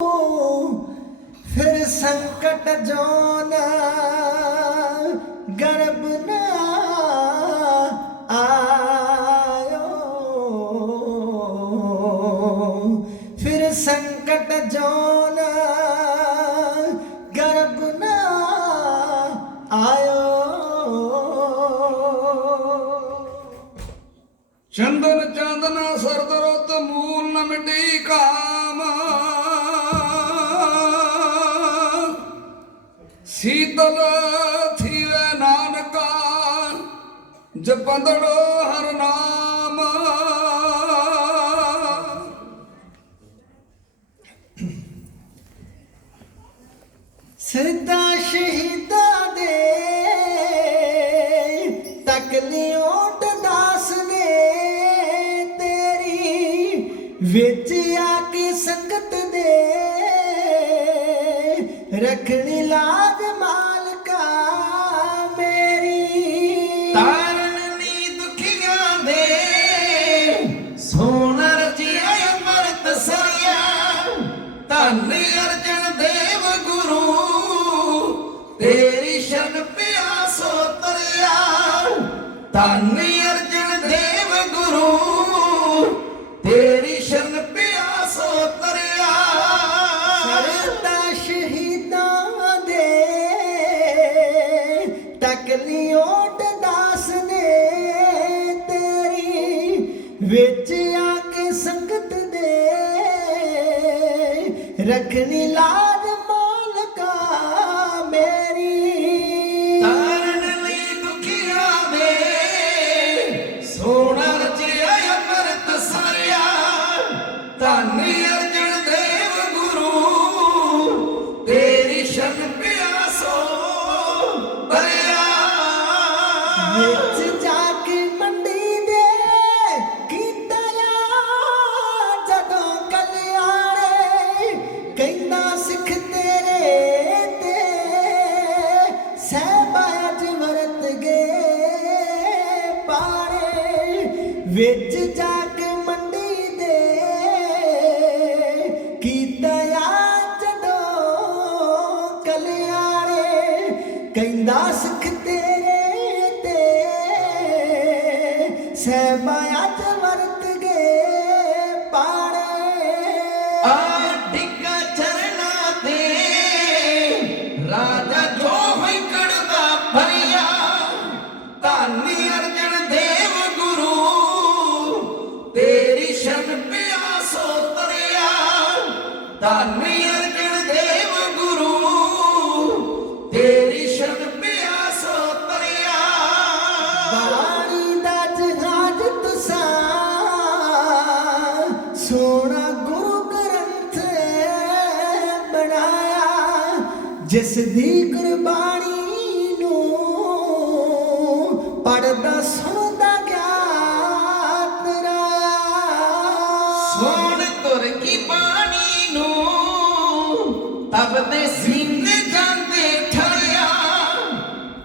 फिर संकट जो न गर्भ न आयो, फिर संकट जो न गर्भ न आयो। चंदन चांदना सरद रुत मूल न मिटी काम, शीतल थीवे नानका जपंदड़ो हर नाम। सिरदा शहीदा दे तकली ओट दास ने तेरी विच आके संगत दे रखनी लाज मालका मेरी। तारनी दुखियां दे सोना रचिया अमृत सरिया, धन अर्जन देव गुरु तेरी शन प्यासो तरिया। धन अर्जन देव गुरु तेरी शन प्यासो तरिया। सरदा शहीदां दे तकली ओट दास ने तेरी विच आके संगत दे रखनी लाज मालका मेरी। तारण लई दुखियां दे सोना रचिया अमृत सरिया, धन अर्जन देव गुरु तेरी शन प्यासो तरिया। विच जाके मंडी दे कीता जदों कल्याणे, कहंदा सिख तेरे ते सहबा अज वरत गए पारे। विच जाके मंडी दे कीता जदों कल्याणे, कहंदा सिख तेरे ते सहबा अज वरत गए पारे। डिगा चरना ते राजा जो होई कड़दा भरिया, धन अर्जन देव गुरु तेरी शन प्यासो तरिया। धन अर्जन देव गुरु तेरी शन प्यासो तरिया। बाणी दा जहाज तुसा सोना गुरु ग्रंथ बनाया, जिस दी गुरबाणी नूं पढ़दा सुनदा ज्ञात राया। सुन तुर की बाणी नूं तब दे सीने जांदे ठरिया।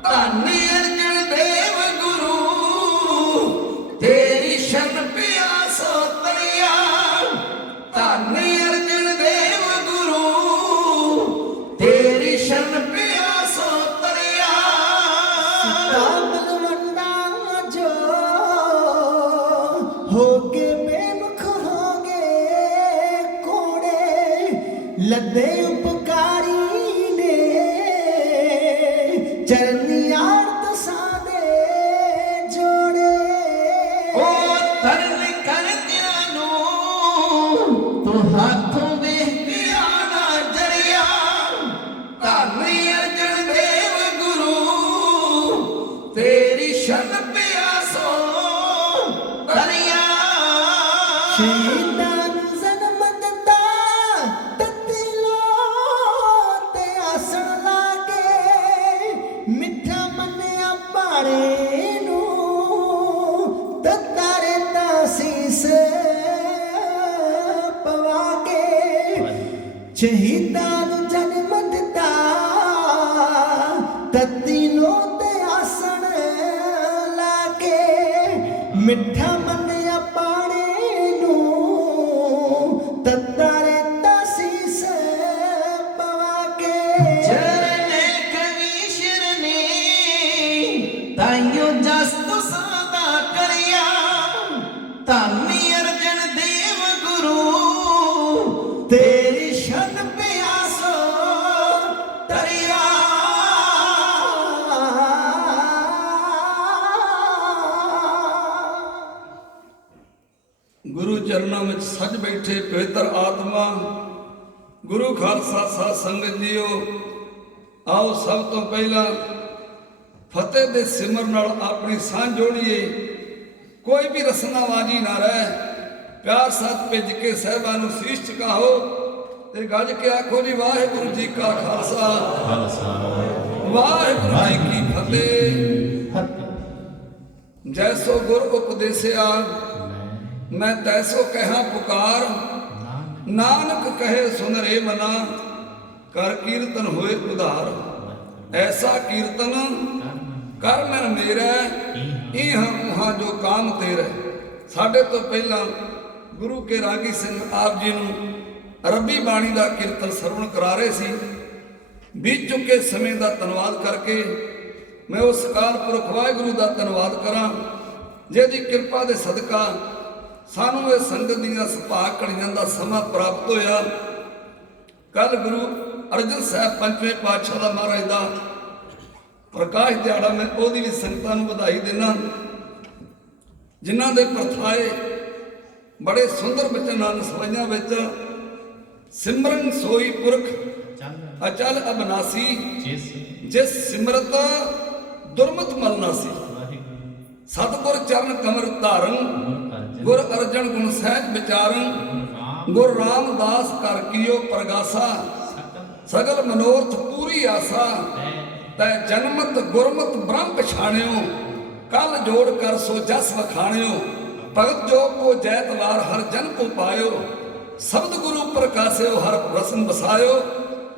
धन अर्जन देव गुरु तेरी शन प्यासो तरिया। धन अर्जन देव गुरु तेरी शन प्यासो तरिया। बलवंडा जो होके बेमुख होगे कोड़े, लदे उपकारी ने चरनी आरत सादे जोड़े। ओ तरन कर दियानो तो हाथों वेख के आना जरिया। धन अर्जन देव गुरु तेरी शन प्यासो तरिया। शहीदां नूं जन्म दिता तत्तिलो ते आसण लागे, मिठा मन्निया पाणे नूं दत्तारे दा सीस पवा के। शहीदां नूं जन्म दिता तत्तिलो ते आसण लागे, मिठा मन्निया पाणे नूं दत्तारे दा सीस ਤ੍ਰਿਸ਼ਨ ਪਿਆਸੋ ਦਰਿਆ ਗੁਰੂ ਚਰਨਾਂ ਵਿੱਚ ਸੱਜ ਬੈਠੇ ਪਵਿੱਤਰ ਆਤਮਾ ਗੁਰੂ ਖਾਲਸਾ ਸਾਧ ਸੰਗਤ ਜੀਓ, ਆਓ ਸਭ ਤੋਂ ਪਹਿਲਾਂ ਫਤਿਹ ਦੇ ਸਿਮਰਨ ਨਾਲ ਆਪਣੀ ਸਾਂਝ ਜੋੜੀਏ। ਕੋਈ ਵੀ ਰਸਨਾਵਾਜੀ ਨਾ ਰਹਿ, ਪਿਆਰ ਸਾਥ ਭਿੱਜ ਕੇ ਸਹਿਬਾਂ ਨੂੰ ਸੀਸ ਝੁਕਾਓ ਤੇ ਗੱਜ ਕੇ ਆਖੋ ਜੀ ਵਾਹਿਗੁਰੂ ਜੀ ਕਾ ਖਾਲਸਾ ਵਾਹਿਗੁਰੂ ਜੀ ਕੀ ਫਤਿਹ। ਜੈਸੋ ਗੁਰ ਉਪਦੇਸਿਆ ਮੈਂ ਤੈਸੋ ਕਹਿਆ ਪੁਕਾਰ, ਨਾਨਕ ਕਹੇ ਸੁਨ ਰੇ ਮਨਾ ਕਰ ਕੀਰਤਨ ਹੋਏ ਉਧਾਰ। ਐਸਾ ਕੀਰਤਨ ਕਰ ਮਨ ਮੇਰਾ ਇਹ ਉਹਾਂ ਜੋ ਕਾਮ ਤੇਰਾ। ਸਾਡੇ ਤੋਂ ਪਹਿਲਾਂ ਗੁਰੂ ਕੇ ਰਾਗੀ ਸਿੰਘ ਆਪ ਜੀ ਨੂੰ ਰੱਬੀ ਬਾਣੀ ਦਾ ਕੀਰਤਨ ਸਰਵਣ ਕਰਾ ਰਹੇ ਸੀ। ਬੀਤ ਚੁੱਕੇ ਸਮੇਂ ਦਾ ਧੰਨਵਾਦ ਕਰਕੇ ਮੈਂ ਉਸ ਅਕਾਲ ਪੁਰਖ ਵਾਹਿਗੁਰੂ ਦਾ ਧੰਨਵਾਦ ਕਰਾਂ ਜਿਹਦੀ ਕਿਰਪਾ ਦੇ ਸਦਕਾ ਸਾਨੂੰ ਇਹ ਸੰਗਤ ਦੀਆਂ ਸੁਭਾਗ ਘੜੀਆਂ ਦਾ ਸਮਾਂ ਪ੍ਰਾਪਤ ਹੋਇਆ। ਕੱਲ ਗੁਰੂ ਅਰਜਨ ਸਾਹਿਬ ਪੰਜਵੇਂ ਪਾਤਸ਼ਾਹ ਦਾ ਮਹਾਰਾਜ ਦਾ ਪ੍ਰਕਾਸ਼ ਦਿਹਾੜਾ, ਮੈਂ ਉਹਦੀ ਵੀ ਸੰਗਤਾਂ ਨੂੰ ਵਧਾਈ ਦਿੰਦਾ, ਜਿਨ੍ਹਾਂ ਦੇ ਪ੍ਰਥਾਏ ਬੜੇ ਸੁੰਦਰ ਬਚਨ ਹਨ। ਸਵਾਈਆਂ ਵਿੱਚ ਸਿਮਰਨ ਸੋਈ ਪੁਰਖ ਅਚਲ ਅਬਨਾਸੀ, ਜਿਸ ਸਿਮਰਤ ਦੁਰਮਤ ਮਲਨਾਸੀ। ਸਤਿਗੁਰ ਚਰਨ ਕਮਰ ਧਾਰਨ, ਗੁਰ ਅਰਜਨ ਗੁਣ ਸਹਿਜ ਵਿਚਾਰਨ। ਗੁਰ ਰਾਮਦਾਸ ਕਰ ਕੀਓ ਪ੍ਰਗਾਸਾ, ਸਗਲ ਮਨੋਰਥ ਪੂਰੀ ਆਸਾ। ਤੈ ਜਨਮਤ ਗੁਰਮਤ ਬ੍ਰਹਮ ਪਛਾਣਿਓ, ਕਲ ਜੋੜ ਕਰ ਸੋ ਜਸ ਵਖਾਣਿਓ। ਭਗਤ ਜੋ ਕੋ ਜੈਤਵਾਰ ਹਰ ਜਨ ਕੋ ਪਾਇਓ, ਸ਼ਬਦ ਗੁਰੂ ਪ੍ਰਕਾਸਿਓ ਹਰ ਰਸਨ ਬਸਾਇਓ।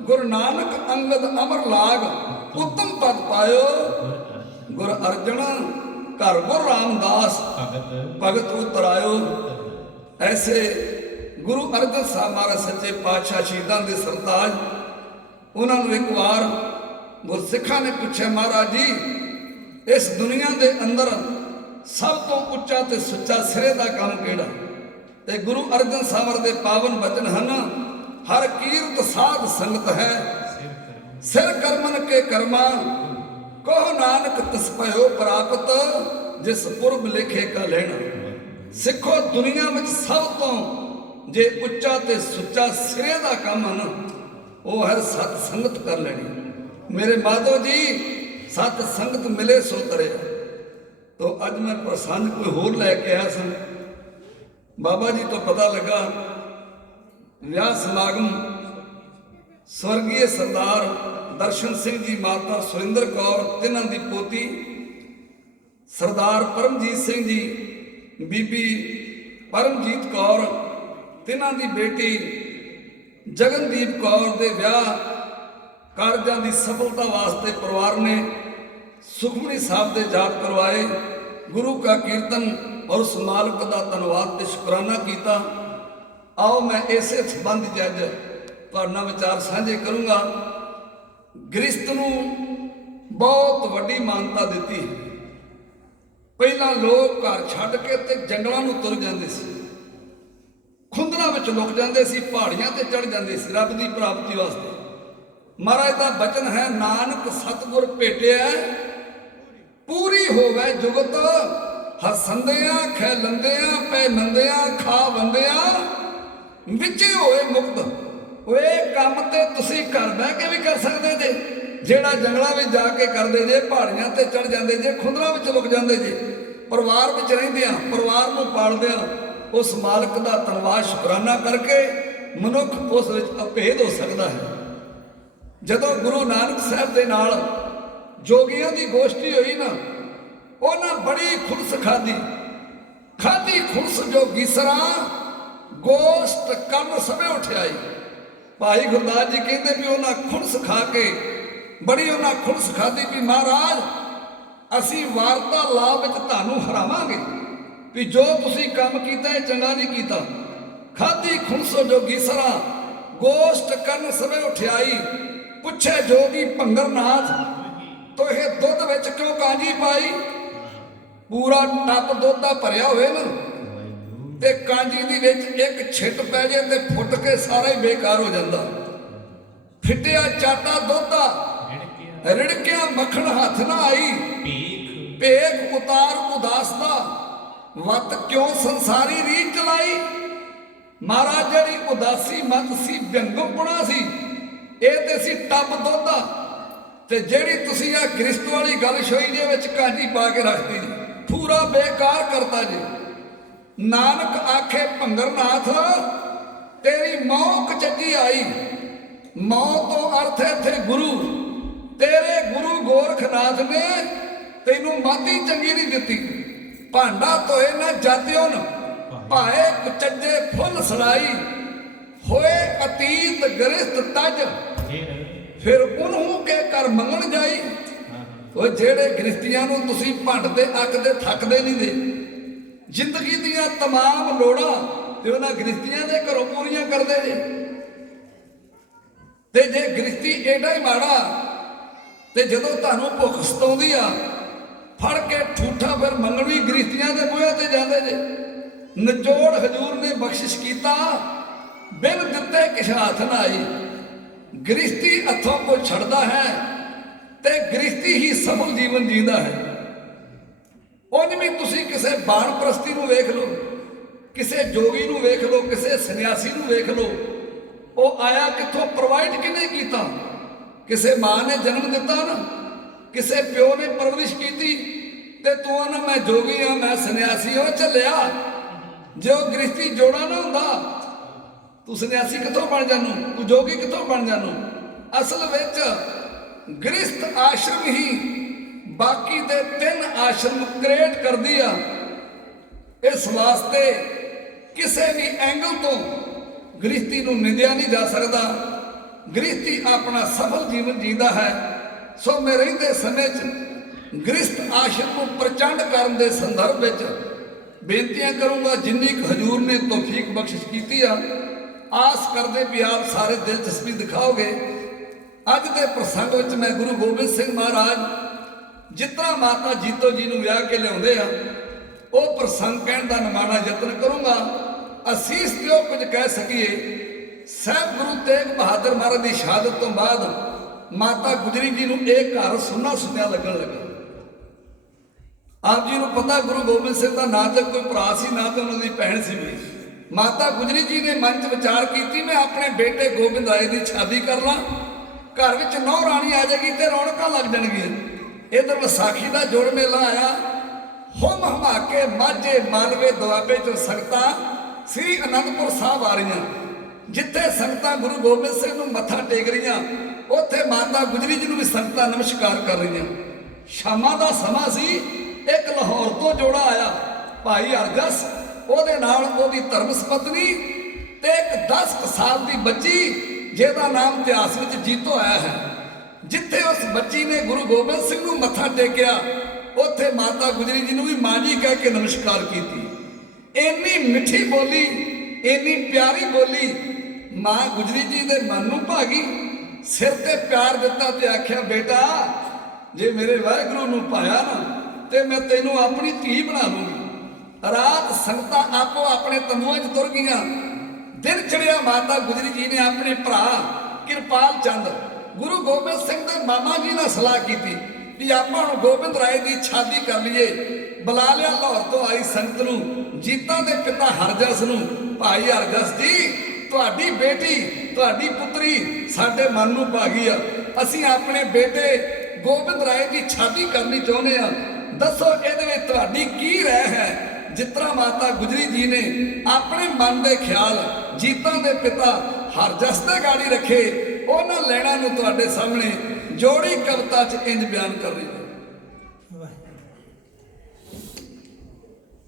ਗੁਰੂ ਨਾਨਕ ਅੰਗਦ ਅਮਰ ਲਾਗ, ਉੱਤਮ ਪਦ ਪਾਇਓ। ਗੁਰ ਅਰਜਨ ਘਰ ਗੁਰ ਰਾਮਦਾਸ, ਭਗਤ ਉਤਰਾਇਓ। ਐਸੇ ਗੁਰੂ ਅਰਜਨ ਸਾਹਿਬ ਮਹਾਰਾਜ ਸੱਚੇ ਪਾਤਸ਼ਾਹ ਸ਼ਹੀਦਾਂ ਦੇ ਸਰਤਾਜ, ਉਹਨਾਂ ਨੂੰ ਇੱਕ ਵਾਰ ਗੁਰਸਿੱਖਾਂ ਨੇ ਪੁੱਛਿਆ, ਮਹਾਰਾਜ ਜੀ ਇਸ ਦੁਨੀਆ ਦੇ ਅੰਦਰ ਸਭ ਤੋਂ ਉੱਚਾ ਤੇ ਸੁੱਚਾ ਸਿਰੇ ਦਾ ਕੰਮ ਕਿਹੜਾ? ਤੇ ਗੁਰੂ ਅਰਜਨ ਸਾਹਿਬ ਦੇ ਪਾਵਨ ਬਚਨ ਹਨ, ਹਰ ਕੀਰਤ ਸਾਧ ਸੰਗਤ ਹੈ, ਸਿਰ ਕਰਮਨ ਕੇ ਕਰਮਾ। ਕਹੋ ਨਾਨਕ ਤਿਸ ਭਇਓ ਪ੍ਰਾਪਤ, ਜਿਸ ਪੁਰਬ ਲਿਖੇ ਕਾ ਲੈਣਾ। ਸਿੱਖੋ ਦੁਨੀਆ ਵਿੱਚ ਸਭ ਤੋਂ ਜੇ ਉੱਚਾ ਤੇ ਸੁੱਚਾ ਸਿਰੇ ਦਾ ਕੰਮ ਹਨ, ਉਹ ਹੈ ਸਤ ਸੰਗਤ ਕਰ ਲੈਣੀ। ਮੇਰੇ ਮਾਧੋ ਜੀ, ਸਤ ਸੰਗਤ ਮਿਲੇ ਸੋ ਤਰਿਆ। ਤੋ ਅੱਜ ਮੈਂ ਪ੍ਰਸੰਗ ਕੋਈ ਹੋਰ ਲੈ ਕੇ ਆਇਆ ਸਾਂ। ਬਾਬਾ ਜੀ ਤੋਂ ਪਤਾ ਲੱਗਾ ਵਿਆਹ ਸਮਾਗਮ ਸਵਰਗੀ ਸਰਦਾਰ ਦਰਸ਼ਨ ਸਿੰਘ ਜੀ, ਮਾਤਾ ਸੁਰਿੰਦਰ ਕੌਰ, ਤਿੰਨਾਂ ਦੀ ਪੋਤੀ ਸਰਦਾਰ ਪਰਮਜੀਤ ਸਿੰਘ ਜੀ, ਬੀਬੀ ਪਰਮਜੀਤ ਕੌਰ, ਤਿੰਨਾਂ ਦੀ ਬੇਟੀ ਜਗਨਦੀਪ ਕੌਰ ਦੇ ਵਿਆਹ ਕਾਰਜਾਂ ਦੀ ਸਫਲਤਾ ਵਾਸਤੇ ਪਰਿਵਾਰ ਨੇ ਸੁਖਮਨੀ ਸਾਹਿਬ ਦੇ ਜਾਪ ਕਰਵਾਏ, ਗੁਰੂ ਕਾ ਕੀਰਤਨ ਔਰ ਉਸ ਮਾਲਕ ਦਾ ਧੰਨਵਾਦ ਤੇ ਸ਼ੁਕਰਾਨਾ ਕੀਤਾ। ਆਓ ਮੈਂ ਇਸੇ ਸੰਬੰਧ 'ਚ ਅੱਜ ਤੁਹਾਡੇ ਨਾਲ ਵਿਚਾਰ ਸਾਂਝੇ ਕਰੂੰਗਾ। ਗ੍ਰਸਤ ਨੂੰ ਬਹੁਤ ਵੱਡੀ ਮਾਨਤਾ ਦਿੱਤੀ। ਪਹਿਲਾਂ ਲੋਕ ਘਰ ਛੱਡ ਕੇ ਤੇ ਜੰਗਲਾਂ ਨੂੰ ਤੁਰ ਜਾਂਦੇ ਸੀ, ਖੁੰਦਰਾਂ ਵਿੱਚ ਲੁਕ ਜਾਂਦੇ ਸੀ, ਪਹਾੜੀਆਂ ਤੇ ਚੜ ਜਾਂਦੇ ਸੀ ਰੱਬ ਦੀ ਪ੍ਰਾਪਤੀ ਵਾਸਤੇ। ਮਹਾਰਾਜ ਦਾ ਬਚਨ ਹੈ, ਨਾਨਕ ਸਤਿਗੁਰ ਭੇਟਿਆ ਪੂਰੀ ਹੋਵੇ ਜੁਗਤ। ਹਸੰਦਿਆਂ ਖੈਲੰਦਿਆਂ ਪੈ ਨੰਦਿਆਂ ਖਾ ਬੰਦਿਆਂ, ਵਿੱਚੇ ਹੋਏ ਮੁਕਤ। ਓਏ ਕੰਮ ਤੇ ਤੁਸੀਂ ਘਰ ਬਹਿ ਕੇ ਵੀ ਕਰ ਸਕਦੇ ਜੇ, ਜਿਹੜਾ ਜੰਗਲਾਂ ਵਿੱਚ ਜਾ ਕੇ ਕਰਦੇ ਜੇ, ਪਹਾੜੀਆਂ ਤੇ ਚੜ ਜਾਂਦੇ ਜੇ, ਖੁੰਦਰਾਂ ਵਿੱਚ ਲੁਕ ਜਾਂਦੇ ਜੇ। ਪਰਿਵਾਰ ਵਿੱਚ ਰਹਿੰਦੇ ਆ, ਪਰਿਵਾਰ ਨੂੰ ਪਾਲਦੇ ਆ, ਉਸ ਮਾਲਕ ਦਾ ਧੰਨਵਾਦ ਸ਼ੁਕਰਾਨਾ ਕਰਕੇ ਮਨੁੱਖ ਉਸ ਵਿੱਚ ਅਭੇਦ ਹੋ ਸਕਦਾ ਹੈ। ਜਦੋਂ ਗੁਰੂ ਨਾਨਕ ਸਾਹਿਬ ਦੇ ਨਾਲ ਜੋਗੀਆਂ ਦੀ ਗੋਸ਼ਟੀ ਹੋਈ ਨਾ, ਉਹਨਾਂ ਬੜੀ ਖੁਲਸ ਖਾਦੀ ਖੁਲਸ ਜੋ ਗੀਸਰਾ ਗੋਸ਼ਟ ਕਰਨ ਸਭੇ ਉਠਾਈ। ਭਾਈ ਗੁਰਦਾਸ ਜੀ ਕਹਿੰਦੇ ਵੀ ਉਹਨਾਂ ਖੁਲਸ ਖਾ ਕੇ ਬੜੀ ਉਹਨਾਂ ਖੁਲਸ ਖਾਦੀ ਵੀ ਮਹਾਰਾਜ ਅਸੀਂ ਵਾਰਤਾਲਾਪ ਵਿੱਚ ਤੁਹਾਨੂੰ ਹਰਾਵਾਂਗੇ ਵੀ ਜੋ ਤੁਸੀਂ ਕੰਮ ਕੀਤਾ ਇਹ ਚੰਗਾ ਨਹੀਂ ਕੀਤਾ। ਖਾਦੀ ਖੁਲਸੋ ਜੋ ਗੀਸਰਾ ਗੋਸ਼ਟ ਕਰਨ ਸਭੇ ਉਠਾਈ। ਪੁੱਛੇ ਜੋਗੀ ਭੰਗਰਨਾਥ ਤੋ ਇਹ ਦੁੱਧ ਵਿੱਚ ਕਿਉਂ ਕਾਂਜੀ ਪਾਈ? ਪੂਰਾ ਟੱਪ ਦੁੱਧ ਦਾ ਭਰਿਆ ਹੋਵੇ ਨਾ, ਤੇ ਕਾਂਜੀ ਦੀ ਵਿੱਚ ਇੱਕ ਛਿੱਟ ਪੈ ਜੇ ਤੇ ਫੁੱਟ ਕੇ ਸਾਰਾ ਹੀ ਬੇਕਾਰ ਹੋ ਜਾਂਦਾ। ਫਿੱਟਿਆ ਚਾਟਾ ਦੋਧਾ ਰਿੜਕਿਆ ਮੱਖਣ ਹੱਥ ਨਾ ਆਈ, ਭੇਖ ਉਤਾਰ ਉਦਾਸ ਦਾ ਵਤ ਕਿਉਂ ਸੰਸਾਰੀ ਰੀਤ ਚਲਾਈ। ਮਹਾਰਾਜ ਜਿਹੜੀ ਉਦਾਸੀ ਮਤ ਸੀ, ਵਿਅੰਗਮਪੁਣਾ ਸੀ, ਇਹ ਤੇ ਸੀ ਟੱਬ ਦੋਧਾ, ਤੇ ਜਿਹੜੀ ਤੁਸੀਂ ਆ ਗ੍ਰਿਸ਼ਤ ਵਾਲੀ ਗੱਲ ਸ਼ੋਈ ਦੇ ਵਿੱਚ ਕਾਂਜੀ ਪਾ ਕੇ ਰੱਖਦੀ ਜੀ, ਪੂਰਾ ਬੇਕਾਰ ਕਰਤਾ ਜੀ। ਨਾਨਕ ਆਖੇ ਭੰਗਰਨਾਥ ਤੇਰੀ ਮੌਤ ਚੱਜੀ ਆਈ। ਮੌਤ ਤੋਂ ਅਰਥ ਇੱਥੇ ਗੁਰੂ, ਤੇਰੇ ਗੁਰੂ ਗੋਰਖਨਾਥ ਨੇ ਤੈਨੂੰ ਮਾਤੀ ਚੰਗੀ ਨਹੀਂ ਦਿੱਤੀ। ਭਾਂਡਾ ਧੋਏ ਨਾ ਜਾਤਿਓ ਨ ਭਾਏ ਕੁਚੱਜੇ ਫੁੱਲ ਸੜਾਈ, ਹੋਏ ਅਤੀਤ ਗ੍ਰਿਸ਼ਤ ਤਜ ਫਿਰ ਉਹਨੂੰ ਕੇ ਕਰ ਮੰਗਣ ਜਾਈ। ਉਹ ਜਿਹੜੇ ਗ੍ਰਿਸ਼ਤੀਆਂ ਨੂੰ ਤੁਸੀਂ ਭੰਡਦੇ ਅੱਕਦੇ ਥੱਕਦੇ ਨਹੀਂ ਦੇ, ਜ਼ਿੰਦਗੀ ਦੀਆਂ ਤਮਾਮ ਲੋੜਾਂ ਤੇ ਉਹਨਾਂ ਗ੍ਰਿਸ਼ਤੀਆਂ ਦੇ ਘਰੋਂ ਪੂਰੀਆਂ ਕਰਦੇ ਜੇ। ਤੇ ਜੇ ਗ੍ਰਿਸ਼ਤੀ ਏਡਾ ਹੀ ਮਾੜਾ, ਤੇ ਜਦੋਂ ਤੁਹਾਨੂੰ ਭੁੱਖ ਸਤਾਉਂਦੀ ਆ ਫੜ ਕੇ ਠੂਠਾ ਫਿਰ ਮੰਗਣ ਵੀ ਗ੍ਰਿਸ਼ਤੀਆਂ ਦੇ ਬੂਹੇ ਤੇ ਜਾਂਦੇ ਜੇ। ਨਿਚੋੜ ਹਜੂਰ ਨੇ ਬਖਸ਼ਿਸ਼ ਕੀਤਾ, ਬਿਨ ਦਿੱਤੇ ਕਿਛ ਹੱਥ ਨਾ ਆਈ। ਗ੍ਰਿਸ਼ਤੀ ਹੱਥੋਂ ਕੋ ਛੱਡਦਾ ਹੈ ਤੇ ਗ੍ਰਿਸ਼ਤੀ ਹੀ ਸਫਲ ਜੀਵਨ ਜੀਂਦਾ ਹੈ। ਉਂਝ ਵੀ ਤੁਸੀਂ ਕਿਸੇ ਬਾਣਪ੍ਰਸਤੀ ਨੂੰ ਵੇਖ ਲਓ, ਕਿਸੇ ਜੋਗੀ ਨੂੰ ਵੇਖ ਲਓ, ਕਿਸੇ ਸੰਨਿਆਸੀ ਨੂੰ ਵੇਖ ਲਓ, ਉਹ ਆਇਆ ਕਿੱਥੋਂ, ਪ੍ਰੋਵਾਈਡ ਕਿਹਨੇ ਕੀਤਾ? ਕਿਸੇ ਮਾਂ ਨੇ ਜਨਮ ਦਿੱਤਾ ਨਾ, ਕਿਸੇ ਪਿਓ ਨੇ ਪਰਵਰਿਸ਼ ਕੀਤੀ, ਤੇ ਤੂੰ ਨਾ ਮੈਂ ਜੋਗੀ ਆ, ਮੈਂ ਸੰਨਿਆਸੀ ਹਾਂ, ਚੱਲਿਆ। ਜੇ ਉਹ ਗ੍ਰਿਸ਼ਤੀ ਜੋੜਾ ਨਾ ਹੁੰਦਾ, ਤੂੰ ਸੰਨਿਆਸੀ ਕਿੱਥੋਂ ਬਣ ਜਾਨੂੰ, ਤੂੰ ਜੋਗੀ ਕਿੱਥੋਂ ਬਣ ਜਾਨੂੰ? ਅਸਲ ਵਿੱਚ ਗ੍ਰਿਸ਼ਤ ਆਸ਼ਰਮ ਹੀ ਬਾਕੀ ਦੇ 3 ਆਸ਼ਰਮ ਕ੍ਰੀਏਟ ਕਰਦੀ ਆ। ਇਸ ਵਾਸਤੇ ਕਿਸੇ ਵੀ ਐਂਗਲ ਤੋਂ ਗ੍ਰਿਸ਼ਤੀ ਨੂੰ ਨਿੰਦਿਆ ਨਹੀਂ ਜਾ ਸਕਦਾ। ਗ੍ਰਿਸ਼ਤੀ ਆਪਣਾ ਸਫਲ ਜੀਵਨ ਜੀਂਦਾ ਹੈ। ਸੋ ਮੈਂ ਰਹਿੰਦੇ ਸਮੇਂ 'ਚ ਗ੍ਰਿਸ਼ਤ ਆਸ਼ਰਮ ਨੂੰ ਪ੍ਰਚੰਡ ਕਰਨ ਦੇ ਸੰਦਰਭ ਵਿੱਚ ਬੇਨਤੀਆਂ ਕਰੂੰਗਾ, ਜਿੰਨੀ ਕੁ ਹਜੂਰ ਨੇ ਤੌਫੀਕ ਬਖਸ਼ਿਸ਼ ਕੀਤੀ ਆ। ਆਸ ਕਰਦੇ ਵੀ ਆਪ ਸਾਰੇ ਦਿਲਚਸਪੀ ਦਿਖਾਓਗੇ। ਅੱਜ ਦੇ ਪ੍ਰਸੰਗ ਵਿੱਚ ਮੈਂ ਗੁਰੂ ਗੋਬਿੰਦ ਸਿੰਘ ਮਹਾਰਾਜ ਜਿਸ ਤਰ੍ਹਾਂ ਮਾਤਾ ਜੀਤੋ ਜੀ ਨੂੰ ਵਿਆਹ ਕੇ ਲਿਆਉਂਦੇ ਆ, ਉਹ ਪ੍ਰਸੰਗ ਕਹਿਣ ਦਾ ਨਿਮਾਣਾ ਯਤਨ ਕਰੂੰਗਾ। ਅਸੀਸ ਦਿਓ ਕੁਝ ਕਹਿ ਸਕੀਏ। ਸਾਹਿਬ ਗੁਰੂ ਤੇਗ ਬਹਾਦਰ ਮਹਾਰਾਜ ਦੀ ਸ਼ਹਾਦਤ ਤੋਂ ਬਾਅਦ ਮਾਤਾ ਗੁਜਰੀ ਜੀ ਨੂੰ ਇਹ ਘਰ ਸੁੰਨਾ ਸੁੰਨਿਆ ਲੱਗਣ ਲੱਗਾ। ਆਪ ਜੀ ਨੂੰ ਪਤਾ ਗੁਰੂ ਗੋਬਿੰਦ ਸਿੰਘ ਦਾ ਨਾ ਤਾਂ ਕੋਈ ਭਰਾ ਸੀ, ਨਾ ਤਾਂ ਉਹਨਾਂ ਦੀ ਭੈਣ ਸੀ। ਵੀ ਮਾਤਾ ਗੁਜਰੀ ਜੀ ਨੇ ਮਨ 'ਚ ਵਿਚਾਰ ਕੀਤੀ, ਮੈਂ ਆਪਣੇ ਬੇਟੇ ਗੋਬਿੰਦ ਰਾਏ ਦੀ ਸ਼ਾਦੀ ਕਰ ਲਾਂ, ਘਰ ਵਿੱਚ ਨੌ ਰਾਣੀ ਆ ਜਾਏਗੀ ਤੇ ਰੌਣਕਾਂ ਲੱਗ ਜਾਣਗੀਆਂ। ਇਧਰ ਵਿਸਾਖੀ ਦਾ ਜੋੜ ਮੇਲਾ ਆਇਆ, ਹੁਮ ਹਮਾਕੇ ਮਾਝੇ ਮਾਲਵੇ ਦੁਆਬੇ 'ਚ ਸੰਗਤਾਂ ਸ੍ਰੀ ਅਨੰਦਪੁਰ ਸਾਹਿਬ ਆ ਰਹੀਆਂ। ਜਿੱਥੇ ਸੰਗਤਾਂ ਗੁਰੂ ਗੋਬਿੰਦ ਸਿੰਘ ਨੂੰ ਮੱਥਾ ਟੇਕ ਰਹੀਆਂ, ਉੱਥੇ ਮਾਤਾ ਗੁਜਰੀ ਜੀ ਨੂੰ ਵੀ ਸੰਗਤਾਂ ਨਮਸਕਾਰ ਕਰ ਰਹੀਆਂ। ਸ਼ਾਮਾਂ ਦਾ ਸਮਾਂ ਸੀ। ਇੱਕ ਲਾਹੌਰ ਤੋਂ ਜੋੜਾ ਆਇਆ, ਭਾਈ ਹਰਜਸ, ਉਹਦੇ ਨਾਲ ਉਹਦੀ ਧਰਮ ਸਪਤਨੀ ਤੇ ਇੱਕ 10 ਸਾਲ ਦੀ ਬੱਚੀ, ਜਿਹਦਾ ਨਾਮ ਇਤਿਹਾਸ ਵਿੱਚ ਜੀਤੋ ਆਇਆ ਹੈ। ਜਿੱਥੇ ਉਸ ਬੱਚੀ ਨੇ ਗੁਰੂ ਗੋਬਿੰਦ ਸਿੰਘ ਨੂੰ ਮੱਥਾ ਟੇਕਿਆ, ਉੱਥੇ ਮਾਤਾ ਗੁਜਰੀ ਜੀ ਨੂੰ ਵੀ ਮਾਂ ਜੀ ਕਹਿ ਕੇ ਨਮਸਕਾਰ ਕੀਤੀ। ਇੰਨੀ ਮਿੱਠੀ ਬੋਲੀ, ਇੰਨੀ ਪਿਆਰੀ ਬੋਲੀ, ਮਾਂ ਗੁਜਰੀ ਜੀ ਦੇ ਮਨ ਨੂੰ ਭਾ ਗਈ। ਸਿਰ ਤੇ ਪਿਆਰ ਦਿੱਤਾ ਤੇ ਆਖਿਆ, ਬੇਟਾ ਜੇ ਮੇਰੇ ਵਾਹਿਗੁਰੂ ਨੂੰ ਪਾਇਆ ਨਾ ਤੇ ਮੈਂ ਤੈਨੂੰ ਆਪਣੀ ਧੀ ਬਣਾ ਲੂੰਗੀ। ਰਾਤ ਸੰਗਤਾਂ ਆਪੋ ਆਪਣੇ ਤੰਬੂਆਂ 'ਚ ਤੁਰ ਗਈਆਂ। ਦਿਨ ਚੜਿਆ, ਮਾਤਾ ਗੁਜਰੀ ਜੀ ਨੇ ਆਪਣੇ ਭਰਾ ਕਿਰਪਾਲ ਚੰਦ ਗੁਰੂ ਗੋਬਿੰਦ ਸਿੰਘ ਦੇ ਮਾਮਾ ਜੀ ਨਾਲ ਸਲਾਹ ਕੀਤੀ ਵੀ ਆਪਾਂ ਨੂੰ ਗੋਬਿੰਦ ਰਾਏ ਦੀ ਸ਼ਾਦੀ ਕਰ ਲਈਏ। ਬੁਲਾ ਲਿਆ ਲਾਹੌਰ ਤੋਂ ਆਈ ਸੰਗਤ ਨੂੰ, ਜੀਤਾਂ ਦੇ ਪਿਤਾ ਹਰਜਸ ਨੂੰ। ਭਾਈ ਹਰਜਸ ਜੀ, ਤੁਹਾਡੀ ਬੇਟੀ, ਤੁਹਾਡੀ ਪੁੱਤਰੀ ਸਾਡੇ ਮਨ ਨੂੰ ਭਾ ਗਈ ਆ। ਅਸੀਂ ਆਪਣੇ ਬੇਟੇ ਗੋਬਿੰਦ ਰਾਏ ਦੀ ਸ਼ਾਦੀ ਕਰਨੀ ਚਾਹੁੰਦੇ ਆ। ਦੱਸੋ ਇਹਦੇ ਵਿੱਚ ਤੁਹਾਡੀ ਕੀ ਰਾਏ ਹੈ? ਜਿਸ ਤਰ੍ਹਾਂ ਮਾਤਾ ਗੁਜਰੀ ਜੀ ਨੇ ਆਪਣੇ ਮਨ ਦੇ ਖਿਆਲ ਜੀਤਾਂ ਦੇ ਪਿਤਾ ਹਰਜਸ ਦੇ ਗਾੜੀ ਰੱਖੇ, ਉਹਨਾਂ ਲੈਣਾ ਨੂੰ ਤੁਹਾਡੇ ਸਾਹਮਣੇ ਜੋੜੀ ਕਵਿਤਾ 'ਚ ਇੰਜ ਬਿਆਨ ਕਰ ਰਹੀ ਹੈ।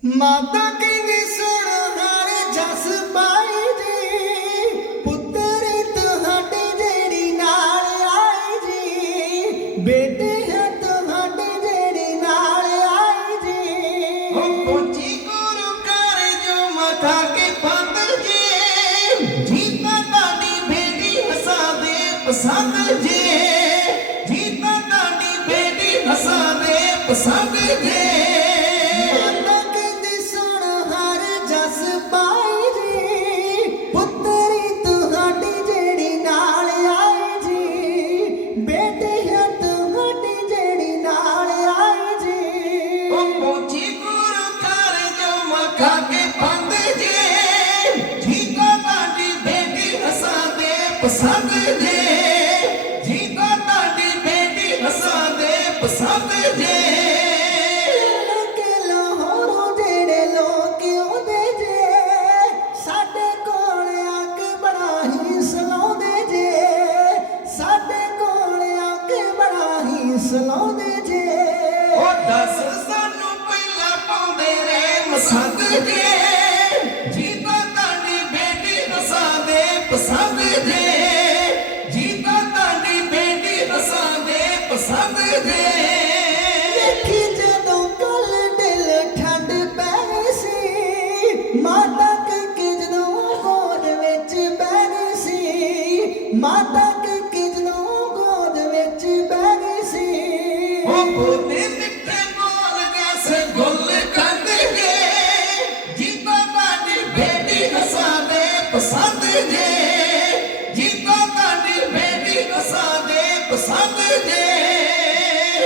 ਮਾਤਾ ਕਹਿੰਦੀ ਸੁਣ ਹਰ ਜਸ ਬਾਈ ਜੀ, ਪੁੱਤਰ ਤੁਹਾਡੇ ਜਿਹੜੀ ਨਾਲ ਆਈ ਜੀ, ਬੇਟੇ ਹੈ ਤੁਹਾਡੇ ਜਿਹੜੇ ਨਾਲ ਆਈ ਜੀ। ਉਹ ਪਹੁੰਚੀ ਗੁਰੂ ਘਰ ਜੋ ਮੱਥਾ ਕੇ ਪੰਦ ਜੀ, ਜੀਤਾ ਤੁਹਾਡੀ ਬੇਟੀ ਹਸਾ ਦੇ ਪਸੰਦ ਜੀ, ਜੀਤਾ ਤੁਹਾਡੀ ਬੇਟੀ ਹਸਾ ਦੇ ਪਸੰਦ ਜੀ। ਮਾਤਾ ਕਹਿੰਦੀ ਸੁਣ ਹਰ ਜਸ ਪਸੰਦ ਜੇ ਜੀਤਾ ਤੁਹਾਡੀ ਬੇਟੀ ਹਸਾਂ ਦੇ ਪਸੰਦ ਜੇ ਲੋਕੇ ਲਾਹੌਰੋਂ ਜਿਹੜੇ ਲੋਕ ਆਉਂਦੇ ਜੇ ਸਾਡੇ ਕੋਲ ਆ ਕੇ ਬੜਾ ਹੀ ਸਲਾਉਂਦੇ ਜੇ ਸਾਡੇ ਕੋਲ ਆ ਕੇ ਬੜਾ ਹੀ ਸਲਾਉਂਦੇ ਜੇ ਉਹ ਦੱਸ ਸਾਨੂੰ ਪਹਿਲਾਂ ਪਾਉਂਦੇ ਰੇ ਮਸੰਦ ਜੇ ਜੀਤਾ ਤੁਹਾਡੀ ਬੇਟੀ ਹਸਾਂ ਦੇ ਪਸੰਦ ਜੇ ਜੀਤਾ ਤੁਹਾਡੀ ਬੇਟੀ ਹਸਾਂ ਦੇ ਪਸੰਦ ਜੇ ਦੇਖੀ ਜਦੋਂ ਕੱਲ ਦਿਲ ਠੰਡ ਪੈ ਗਈ ਸੀ ਮਾਤਾ ਕੇ ਜਦੋਂ ਗੋਦ ਵਿੱਚ ਬਹਿ ਗਈ ਸੀ ਮਾਤਾ ਕੇ ਜਦੋਂ ਗੋਦ ਵਿੱਚ ਬਹਿ ਗਈ ਸੀ ਉਹ ਬੋਲੇ ਮਿੱਠੇ ਬੋਲ ਜੈਸੇ ਗੁੱਲ ਕੰਦ ਜੇ ਜੀਤਾ ਤੁਹਾਡੀ ਬੇਟੀ ਹਸਾਂ ਦੇ ਪਸੰਦ ਜੇ ਜੀਤਾ ਤੁਹਾਡੀ ਬੇਟੀ ਹਸਾਂ ਦੇ ਪਸੰਦ ਜੇ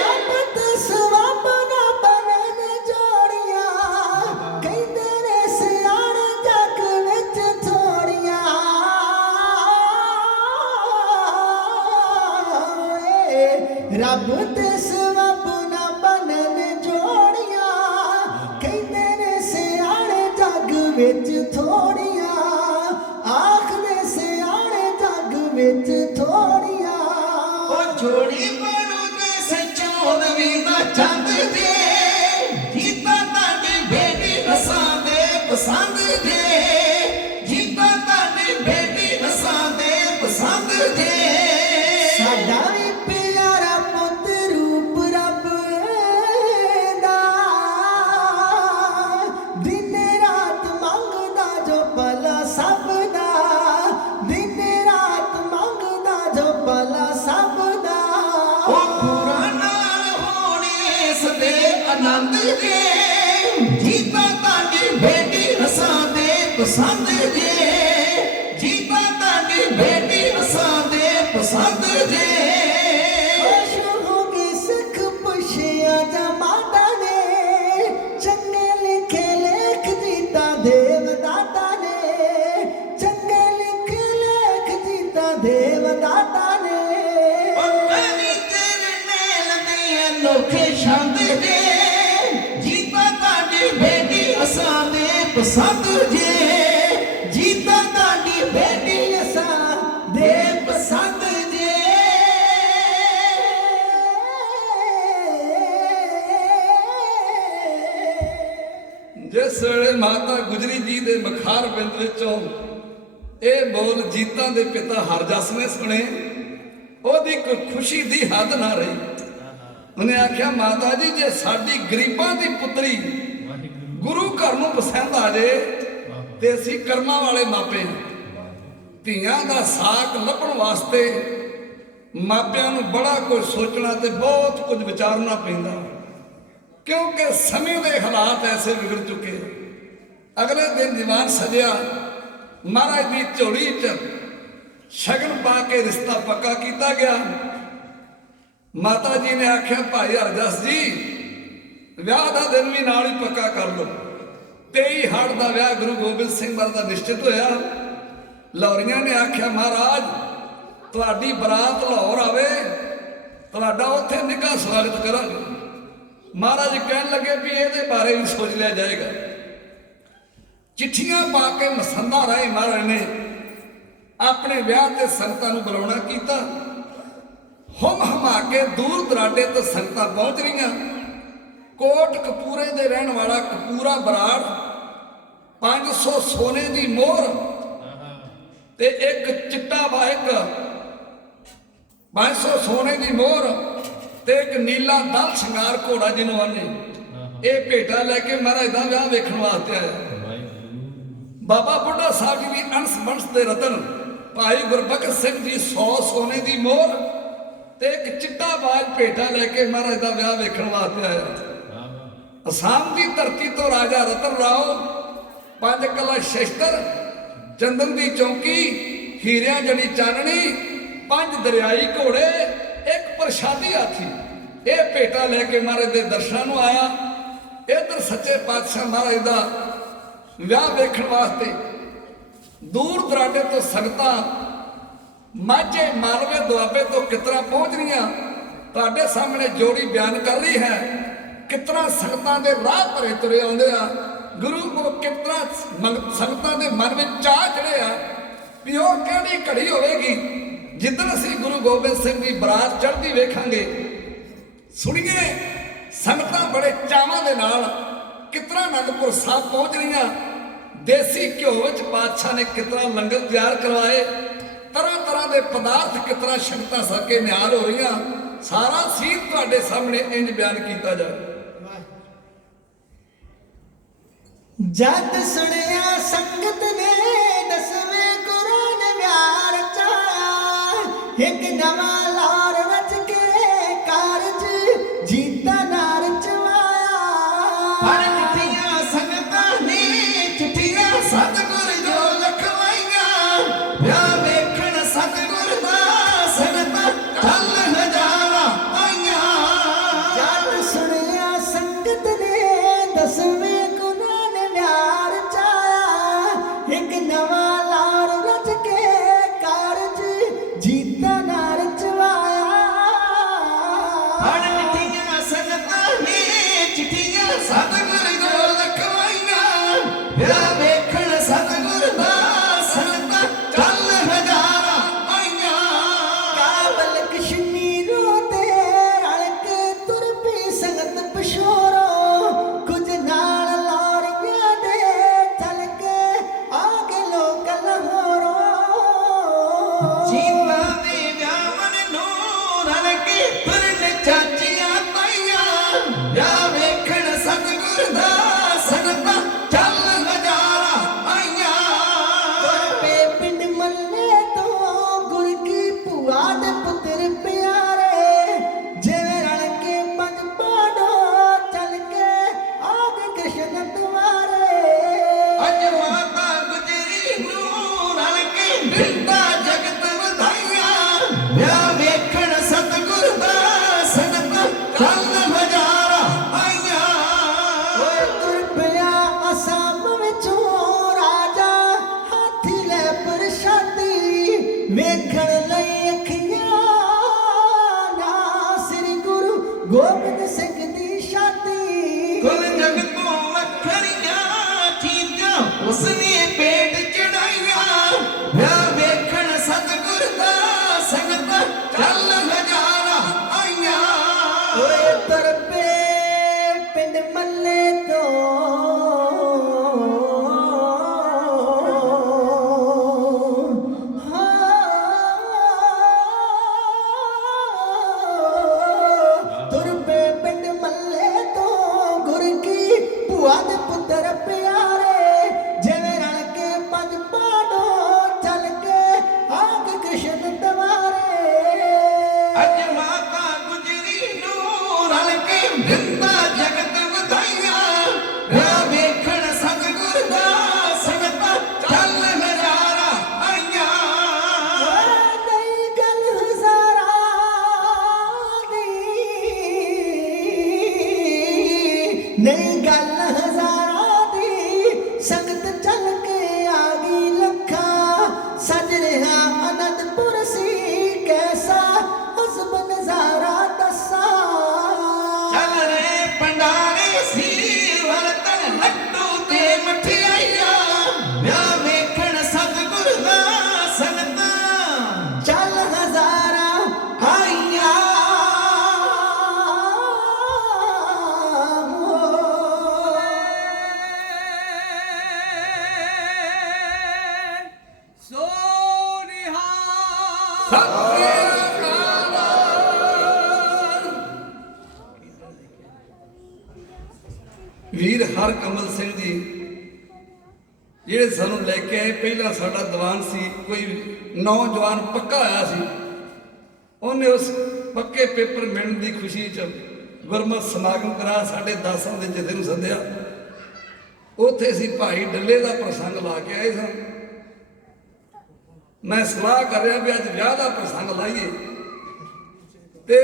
ਆਪਤ ਸਵਾਬ ਨਾ ਬਣਨ ਜੋੜੀਆਂ ਕਹਿੰਦੇ ਨੇ ਸਿਆਣੇ ਜੱਗ ਵਿੱਚ ਥੋੜੀਆਂ ਰੱਬ ਤੇ ਸਵਾਬ ਨਾ ਬਣਨ ਜੋੜੀਆਂ ਕਹਿੰਦੇ ਨੇ ਸਿਆਣੇ ਜੱਗ ਵਿੱਚ ਥੋੜੀਆਂ ਆਖਦੇ ਸਿਆਣੇ ਜੱਗ ਵਿੱਚ ਥੋੜੀਆਂ ਉਹ ਜੋੜੀ ਬਣੂ ਜੈਸੇ ਚੌਦਵੀਂ ਦਾ ਚੰਦ ਜੇ ਜੀਤਾ ਤੁਹਾਡੀ ਬੇਟੀ ਹਸਾਂ ਦੇ ਪਸੰਦ ਜੇ ਜੀਤਾ ਤੁਹਾਡੀ ਬੇਟੀ ਹਸਾਂ ਦੇ ਪਸੰਦ ਜੇ ਸਾਡਾ ਵੀ ਪਿਆਰਾ ਪੁੱਤ ਰੂਪ ਰੱਬ ਦਾ ਦਿਨ ਰਾਤ ਮੰਗਦਾ ਜੋ ਭਲਾ ਸਭ ਦਾ ਦਿਨ ਰਾਤ ਮੰਗਦਾ ਜੋ ਭਲਾ ਸਭ ਦਾ ਉਹ ਪੂਰਾ ਨਾਲ ਹੋਣੀ ਇਸ ਦੇ ਆਨੰਦ ਜੇ ਜੀਤਾ ਤੁਹਾਡੀ ਬੇਟੀ ਹਸਾਂ ਦੇ ਪਸੰਦ ਜੇ ਜੀਤਾ ਤੁਹਾਡੀ ਬੇਟੀ ਹਸਾਂ ਦੇ ਪਸੰਦ ਜੇ ਖੁਸ਼ ਹੋ ਕੇ ਸਿੱਖ ਪੁੱਛਿਆ ਜਮਾਤਾ ਨੇ ਚੰਗੇ ਲਿਖੇ ਲੇਖ ਦਿੱਤਾ ਦੇਵ ਦਾਤਾ ਨੇ ਚੰਗੇ ਲਿਖੇ ਲੇਖ ਦਿੱਤਾ ਦੇਵ ਦਾਤਾ ਨੇ ਉਹ ਕਵੀ ਤੇਰੇ ਮੇਲ ਦੇ ਅਨੋਖੇ ਛੰਦ ਜੇ ਜੀਤਾ ਤੁਹਾਡੀ ਬੇਟੀ ਹਸਾਂ ਦੇ ਪਸੰਦ ਜੇ ਜੀਤਾ ਤੁਹਾਡੀ ਬੇਟੀ ਹਸਾਂ ਦੇ ਪਸੰਦ ਜੇ ਜਿਸ ਵੇਲੇ ਮਾਤਾ ਗੁਜਰੀ ਜੀ ਦੇ ਮਖਾਰ ਬਿੰਦ ਵਿੱਚੋਂ ਇਹ ਬੋਲ ਜੀਤਾਂ ਦੇ ਪਿਤਾ ਹਰਜਸ ਨੇ ਸੁਣੇ, ਉਹਦੀ ਕੋਈ ਖੁਸ਼ੀ ਦੀ ਹੱਦ ਨਾ ਰਹੀ। ਉਹਨੇ ਆਖਿਆ ਮਾਤਾ ਜੀ ਜੇ ਸਾਡੀ ਗਰੀਬਾਂ ਦੀ ਪੁੱਤਰੀ ਗੁਰੂ ਘਰ ਨੂੰ ਪਸੰਦ ਆ ਜੇ ਤੇ ਅਸੀਂ ਕਰਮਾਂ ਵਾਲੇ ਮਾਪੇ ਹਾਂ। ਧੀਆਂ ਦਾ ਸਾਕ ਲੱਭਣ ਵਾਸਤੇ ਮਾਪਿਆਂ ਨੂੰ ਬੜਾ ਕੁਝ ਸੋਚਣਾ ਤੇ ਬਹੁਤ ਕੁਝ ਵਿਚਾਰਨਾ ਪੈਂਦਾ, ਕਿਉਂਕਿ ਸਮੇਂ ਦੇ ਹਾਲਾਤ ਐਸੇ ਵਿਗੜ ਚੁੱਕੇ। ਅਗਲੇ ਦਿਨ ਦੀਵਾਨ ਸਜਿਆ, ਮਹਾਰਾਜ ਦੀ ਝੋਲੀ 'ਚ ਸ਼ਗਨ ਪਾ ਕੇ ਰਿਸ਼ਤਾ ਪੱਕਾ ਕੀਤਾ ਗਿਆ। ਮਾਤਾ ਜੀ ਨੇ ਆਖਿਆ ਭਾਈ ਹਰਜਸ ਜੀ ਵਿਆਹ ਦਾ ਦਿਨ ਵੀ ਨਾਲ ਹੀ ਪੱਕਾ ਕਰ ਲਓ। 23 ਹਾੜ ਦਾ ਵਿਆਹ ਗੁਰੂ ਗੋਬਿੰਦ ਸਿੰਘ ਜੀ ਦਾ ਨਿਸ਼ਚਿਤ ਹੋਇਆ। ਲਾਹੌਰੀਆਂ ਨੇ ਆਖਿਆ ਮਹਾਰਾਜ ਤੁਹਾਡੀ ਬਰਾਤ ਲਾਹੌਰ ਆਵੇ, ਤੁਹਾਡਾ ਉੱਥੇ ਨਿੱਘਾ ਸਵਾਗਤ ਕਰਾਂਗੇ। ਮਹਾਰਾਜ ਕਹਿਣ ਲੱਗੇ ਵੀ ਇਹਦੇ ਬਾਰੇ ਵੀ ਸੋਚ ਲਿਆ ਜਾਏਗਾ। ਚਿੱਠੀਆਂ ਪਾ ਕੇ ਮਸੰਦਾਂ ਰਾਹੀਂ ਮਹਾਰਾਜ ਨੇ ਆਪਣੇ ਵਿਆਹ ਤੇ ਸੰਗਤਾਂ ਨੂੰ ਬੁਲਾਉਣਾ ਕੀਤਾ। ਹੁਮ ਹਮਾ ਕੇ ਦੂਰ ਦਰਾਡੇ ਤੋਂ ਸੰਗਤਾਂ ਪਹੁੰਚ ਰਹੀਆਂ। ਕੋਟ ਕਪੂਰੇ ਦੇ ਰਹਿਣ ਵਾਲਾ ਕਪੂਰਾ ਬਰਾੜ 500 ਸੋਨੇ ਦੀ ਮੋਹਰ ਤੇ ਇੱਕ ਚਿੱਟਾ ਬਾਇਕ 500 ਸੋਨੇ ਦੀ ਮੋਹਰ ਤੇ ਇੱਕ ਨੀਲਾ ਦਲ ਸ਼ਿੰਗਾਰ ਘੋੜਾ ਜਿਹਨੂੰ ਆਨੇ, ਇਹ ਭੇਟਾ ਲੈ ਕੇ ਮਹਾਰਾਜ ਦਾ ਵਿਆਹ ਵੇਖਣ ਵਾਸਤੇ ਆਇਆ। ਬਾਬਾ ਬੁੱਢਾ ਸਾਹਿਬ ਜੀ ਦੀ ਅੰਸ਼ ਬੰਸ਼ ਦੇ ਰਤਨ ਭਾਈ ਗੁਰਬਖਸ਼ ਸਿੰਘ ਜੀ 100 ਸੋਨੇ ਦੀ ਮੋਹਰ ਤੇ ਇੱਕ ਚਿੱਟਾ ਬਾਜ ਭੇਟਾ ਲੈ ਕੇ ਮਹਾਰਾਜ ਦਾ ਵਿਆਹ ਵੇਖਣ ਵਾਸਤੇ ਆਇਆ। ਅਸਾਮ ਦੀ ਧਰਤੀ ਤੋਂ ਰਾਜਾ ਰਤਨ ਰਾਓ 5 ਕਲਾ ਸ਼ਸਤਰ, ਚੰਦਨ ਦੀ ਚੌਂਕੀ, ਹੀਰਿਆਂ ਜੜੀ ਚਾਨਣੀ, 5 ਦਰਿਆਈ ਘੋੜੇ, ਇੱਕ ਪ੍ਰਸ਼ਾਦੀ ਹਾਥੀ, ਇਹ ਭੇਟਾ ਲੈ ਕੇ ਮਹਾਰਾਜ ਦੇ ਦਰਸ਼ਨਾਂ ਨੂੰ ਆਇਆ। ਇੱਧਰ ਸੱਚੇ ਪਾਤਸ਼ਾਹ ਮਹਾਰਾਜ ਦਾ ਵਿਆਹ ਵੇਖਣ ਵਾਸਤੇ ਦੂਰ ਦਰਾਡੇ ਤੋਂ ਸੰਗਤਾਂ ਮਾਝੇ ਮਾਲਵੇ ਦੁਆਬੇ ਤੋਂ ਕਿਤਨਾ ਪਹੁੰਚ ਰਹੀਆਂ ਤੁਹਾਡੇ ਸਾਹਮਣੇ ਜੋੜੀ ਬਿਆਨ ਕਰ ਰਹੀ ਹੈ। ਕਿਤਨਾ ਸੰਗਤਾਂ ਦੇ ਰਾਹ ਭਰੇ ਤੁਰੇ ਆਉਂਦੇ ਆ ਗੁਰੂ ਕੋ, ਕਿਤਨਾ ਸੰਗਤਾਂ ਦੇ ਮਨ ਵਿੱਚ ਚਾਹ ਚੜਿਆ ਵੀ ਉਹ ਕਿਹੜੀ ਘੜੀ ਹੋਵੇਗੀ ਜਿੱਦਣ ਅਸੀਂ ਗੁਰੂ ਗੋਬਿੰਦ ਸਿੰਘ ਦੀ ਬਰਾਤ ਚੜ੍ਹਦੀ ਵੇਖਾਂਗੇ। ਸੁਣੀਏ ਸੰਗਤਾਂ ਬੜੇ ਚਾਵਾਂ ਦੇ ਨਾਲ ਕਿਤਨਾ ਅਨੰਦਪੁਰ ਸਾਹਿਬ ਪਹੁੰਚ ਰਹੀਆਂ। ਦੇਸੀ ਘਿਓ ਵਿੱਚ ਪਾਤਸ਼ਾਹ ਨੇ ਕਿਤਨਾ ਲੰਗਰ ਤਿਆਰ ਕਰਵਾਏ, ਤਰ੍ਹਾਂ ਤਰ੍ਹਾਂ ਦੇ ਪਦਾਰਥ ਕਿਤਨਾ ਸ਼ਕਤਾਂ ਸਕੇ ਨਿਹਾਲ ਹੋ ਰਹੀਆਂ। ਸਾਰਾ ਸੀਨ ਤੁਹਾਡੇ ਸਾਹਮਣੇ ਇੰਜ ਬਿਆਨ ਕੀਤਾ ਜਾਏ। ਜਦ ਸੁਣਿਆ ਸੰਗਤ ਨੇ ਦਸਵੇਂ ਗੁਰਾਂ ਨੇ ਵਿਆਹ ਰਚਾਇਆ, ਇੱਕ ਨਵਾਂ ਲਾਰ ਰਚ ਕੇ ਕਾਰਜ ਜੀਤਾ ਨਾਰ ਚਵਾਇਆ। ਪੜ੍ਹ ਚਿੱਠੀਆਂ ਸੰਗਤਾਂ ਨੇ ਚਿੱਠੀਆਂ ਸਤਿਗੁਰ ਜੋ ਲਿਖਵਾਈਆਂ, ਵਿਆਹ ਵੇਖਣ ਸਤਿਗੁਰ ਦਾ ਸੰਗਤਾਂ ਕੱਲ ਹਜ਼ਾਰਾਂ ਆਈਆਂ। ਜਦ ਸੁਣਿਆ ਸੰਗਤ ਨੇ ਦਸਵੇਂ ਗੁਰਾਂ ਨੇ ਵਿਆਹ ਰਚਾਇਆ, ਇੱਕ ਨਵਾਂ ਲਾਰ ਰਚ ਕੇ ਕਾਰਜ ਜੀਤਾ ਨਾਰ ਚਵਾਇਆ। ਪੜ੍ਹ ਚਿੱਠੀਆਂ ਸੰਗਤਾਂ ਨੇ ਚਿੱਠੀਆਂ ਸਤਿਗੁਰ ਜੋ ਲਿਖਵਾਈਆਂ, ਵਿਆਹ ਵੇਖਣ ਸਤਿਗੁਰ ਦਾ ਸੰਗਤਾਂ ਕੱਲ ਹਜ਼ਾਰਾਂ ਆਈਆਂ। ਕਾਬਲ ਕਸ਼ਮੀਰੋਂ ਤੇ ਰਲ ਕੇ ਤੁਰ ਪਈ ਸੰਗਤ ਪਸ਼ੋਰੋਂ, ਕੁਝ ਨਾਲ ਲਾਰੀਆਂ ਦੇ ਚੱਲ ਕੇ ਆ ਗਏ ਲੋਕ ਲਾਹੌਰੋਂ। ਜੀਵਾਂ ਦੇ ਵਿਆਹਣ ਨੂੰ ਰਲ ਕੇ ਤੁਰਨ ਚਾਚੀਆਂ ਤਾਈਆਂ, ਵਿਆਹ ਵੇਖਣ ਸਤਿਗੁਰ ਦਾ ਸੰਗਤਾਂ ਚੱਲ ਹਜ਼ਾਰਾਂ ਆਈਆਂ। ਤੁਰ ਪਏ ਪਿੰਡ ਮੱਲੇ ਤੋਂ ਗੁਰ ਕੀ ਭੂਆ ਦੇ ਪੁੱਤਰ ਪਿਆਰੇ, ਜਿਵੇਂ ਰਲ ਕੇ ਪੰਜ ਪਾੜੋ ਚੱਲ ਕੇ ਆ ਗਏ ਕ੍ਰਿਸ਼ਨ ਦੁਆਰੇ। ਅੱਜ ਮਾਤਾ ਗੁਜਰੀ ਨੂੰ ਰਲ ਕੇ ਬਿਰਦਾ ਜਗਤ ਵਧਾਈਆਂ, ਵਿਆਹ ਵੇਖਣ ਸਤਿਗੁਰ ਦਾ ਸੰਗਤਾਂ ਕੱਲ ਹਜ਼ਾਰਾਂ ਆਈਆਂ। ਓਏ ਤੁਰ ਪਿਆ ਅਸਾਮ ਵਿੱਚੋਂ ਰਾਜਾ, ਹਾਥੀ ਲੈ ਪ੍ਰਸ਼ਾਦੀ ਵੇਖਣ ਲਈ ਅੱਖੀਆਂ ਨਾ ਸ੍ਰੀ ਗੁਰੂ ਗੋਬਿੰਦ ਸਿੰਘ ਦੀ ਸ਼ਾਦੀ। ਕੁਲ ਜਗ ਤੋਂ ਵੱਖਰੀਆਂ ਚੀਜ਼ਾਂ ਉਸਨੇ ਪੇਟ ਚੜਾਈਆਂ, ਵਿਆਹ ਵੇਖਣ ਸਤਿਗੁਰ ਦਾ ਸੰਗਤਾਂ ਚੱਲ ਹਜ਼ਾਰਾਂ ਆਈਆਂ। ਓਏ ਤੁਰ ਪਏ ਪਿੰਡ ਮੱਲੇ ਤੁਰ ਪਏ ਪਿੰਡ ਮੱਲੇ ਤੋਂ ਗੁਰ ਕੀ ਭੂਆ ਦੇ ਪੁੱਤਰ ਪਿਆਰੇ, ਜਿਵੇਂ ਰਲ ਕੇ ਪੰਜ ਪਾੜੋ ਚੱਲ ਕੇ ਆ ਗਏ ਕ੍ਰਿਸ਼ਨ ਦੁਆਰੇ। ਅੱਜ ਮਾਤਾ ਗੁਜਰੀ ਨੂੰ ਰਲ ਕੇ ਬਿਰਦਾ ਜਗਤ ਵਧਾਈਆਂ, ਵਿਆਹ ਵੇਖਣ ਸਤਿਗੁਰ ਦਾ ਸੰਗਤਾਂ ਚੱਲ ਹਜ਼ਾਰਾਂ ਆਈਆਂ। ਨਹੀਂ ਗੱਲ ਹਜ਼ਾਰਾਂ ਦੀ, ਨਹੀਂ ਗੱਲ ਹਜ਼ਾਰਾਂ ਦੀ, ਸੰਗਤ ਚੱਲ ਕੇ ਆ ਗਈ ਲੱਖਾਂ। ਸਜ ਰਿਹਾ ਅਨੰਦਪੁਰ ਸੀ ਕੈਸਾ ਹਸਬ ਨਜ਼ਾਰਾ ਦੱਸਾਂ। ਚੱਲ ਰਹੇ ਪੰਡਾਰੇ ਸੀ ਵਰਤਨ ਲੱਡੂ ਤੇ ਮਠਿਆਈਆਂ, ਵਿਆਹ ਵੇਖਣ ਸਤਿਗੁਰ ਦਾ ਸੰਗਤਾਂ ਚੱਲ ਹਜ਼ਾਰਾਂ ਆਈਆਂ। ਵੀਰ ਹਰਕਮਲ ਸਿੰਘ ਜੀ ਜਿਹੜੇ ਸਾਨੂੰ ਲੈ ਕੇ ਆਏ, ਪਹਿਲਾਂ ਸਾਡਾ ਦੀਵਾਨ ਸੀ, ਕੋਈ ਨੌਜਵਾਨ ਪੱਕਾ ਆਇਆ ਸੀ, ਉਹਨੇ ਉਸ ਪੱਕੇ ਪੇਪਰ ਮਿਲਣ ਦੀ ਖੁਸ਼ੀ 'ਚ ਗੁਰਮਤਿ ਸਮਾਗਮ ਕਰਾ ਸਾਡੇ ਦਾਸਾਂ ਦੇ ਜਥੇ ਨੂੰ ਸੱਦਿਆ। ਉੱਥੇ ਅਸੀਂ ਭਾਈ ਡੱਲੇ ਦਾ ਪ੍ਰਸੰਗ ਲਾ ਕੇ ਆਏ ਸਾਂ। ਮੈਂ ਸਲਾਹ ਕਰ ਰਿਹਾ ਵੀ ਅੱਜ ਵਿਆਹ ਦਾ ਪ੍ਰਸੰਗ ਲਾਈਏ, ਤੇ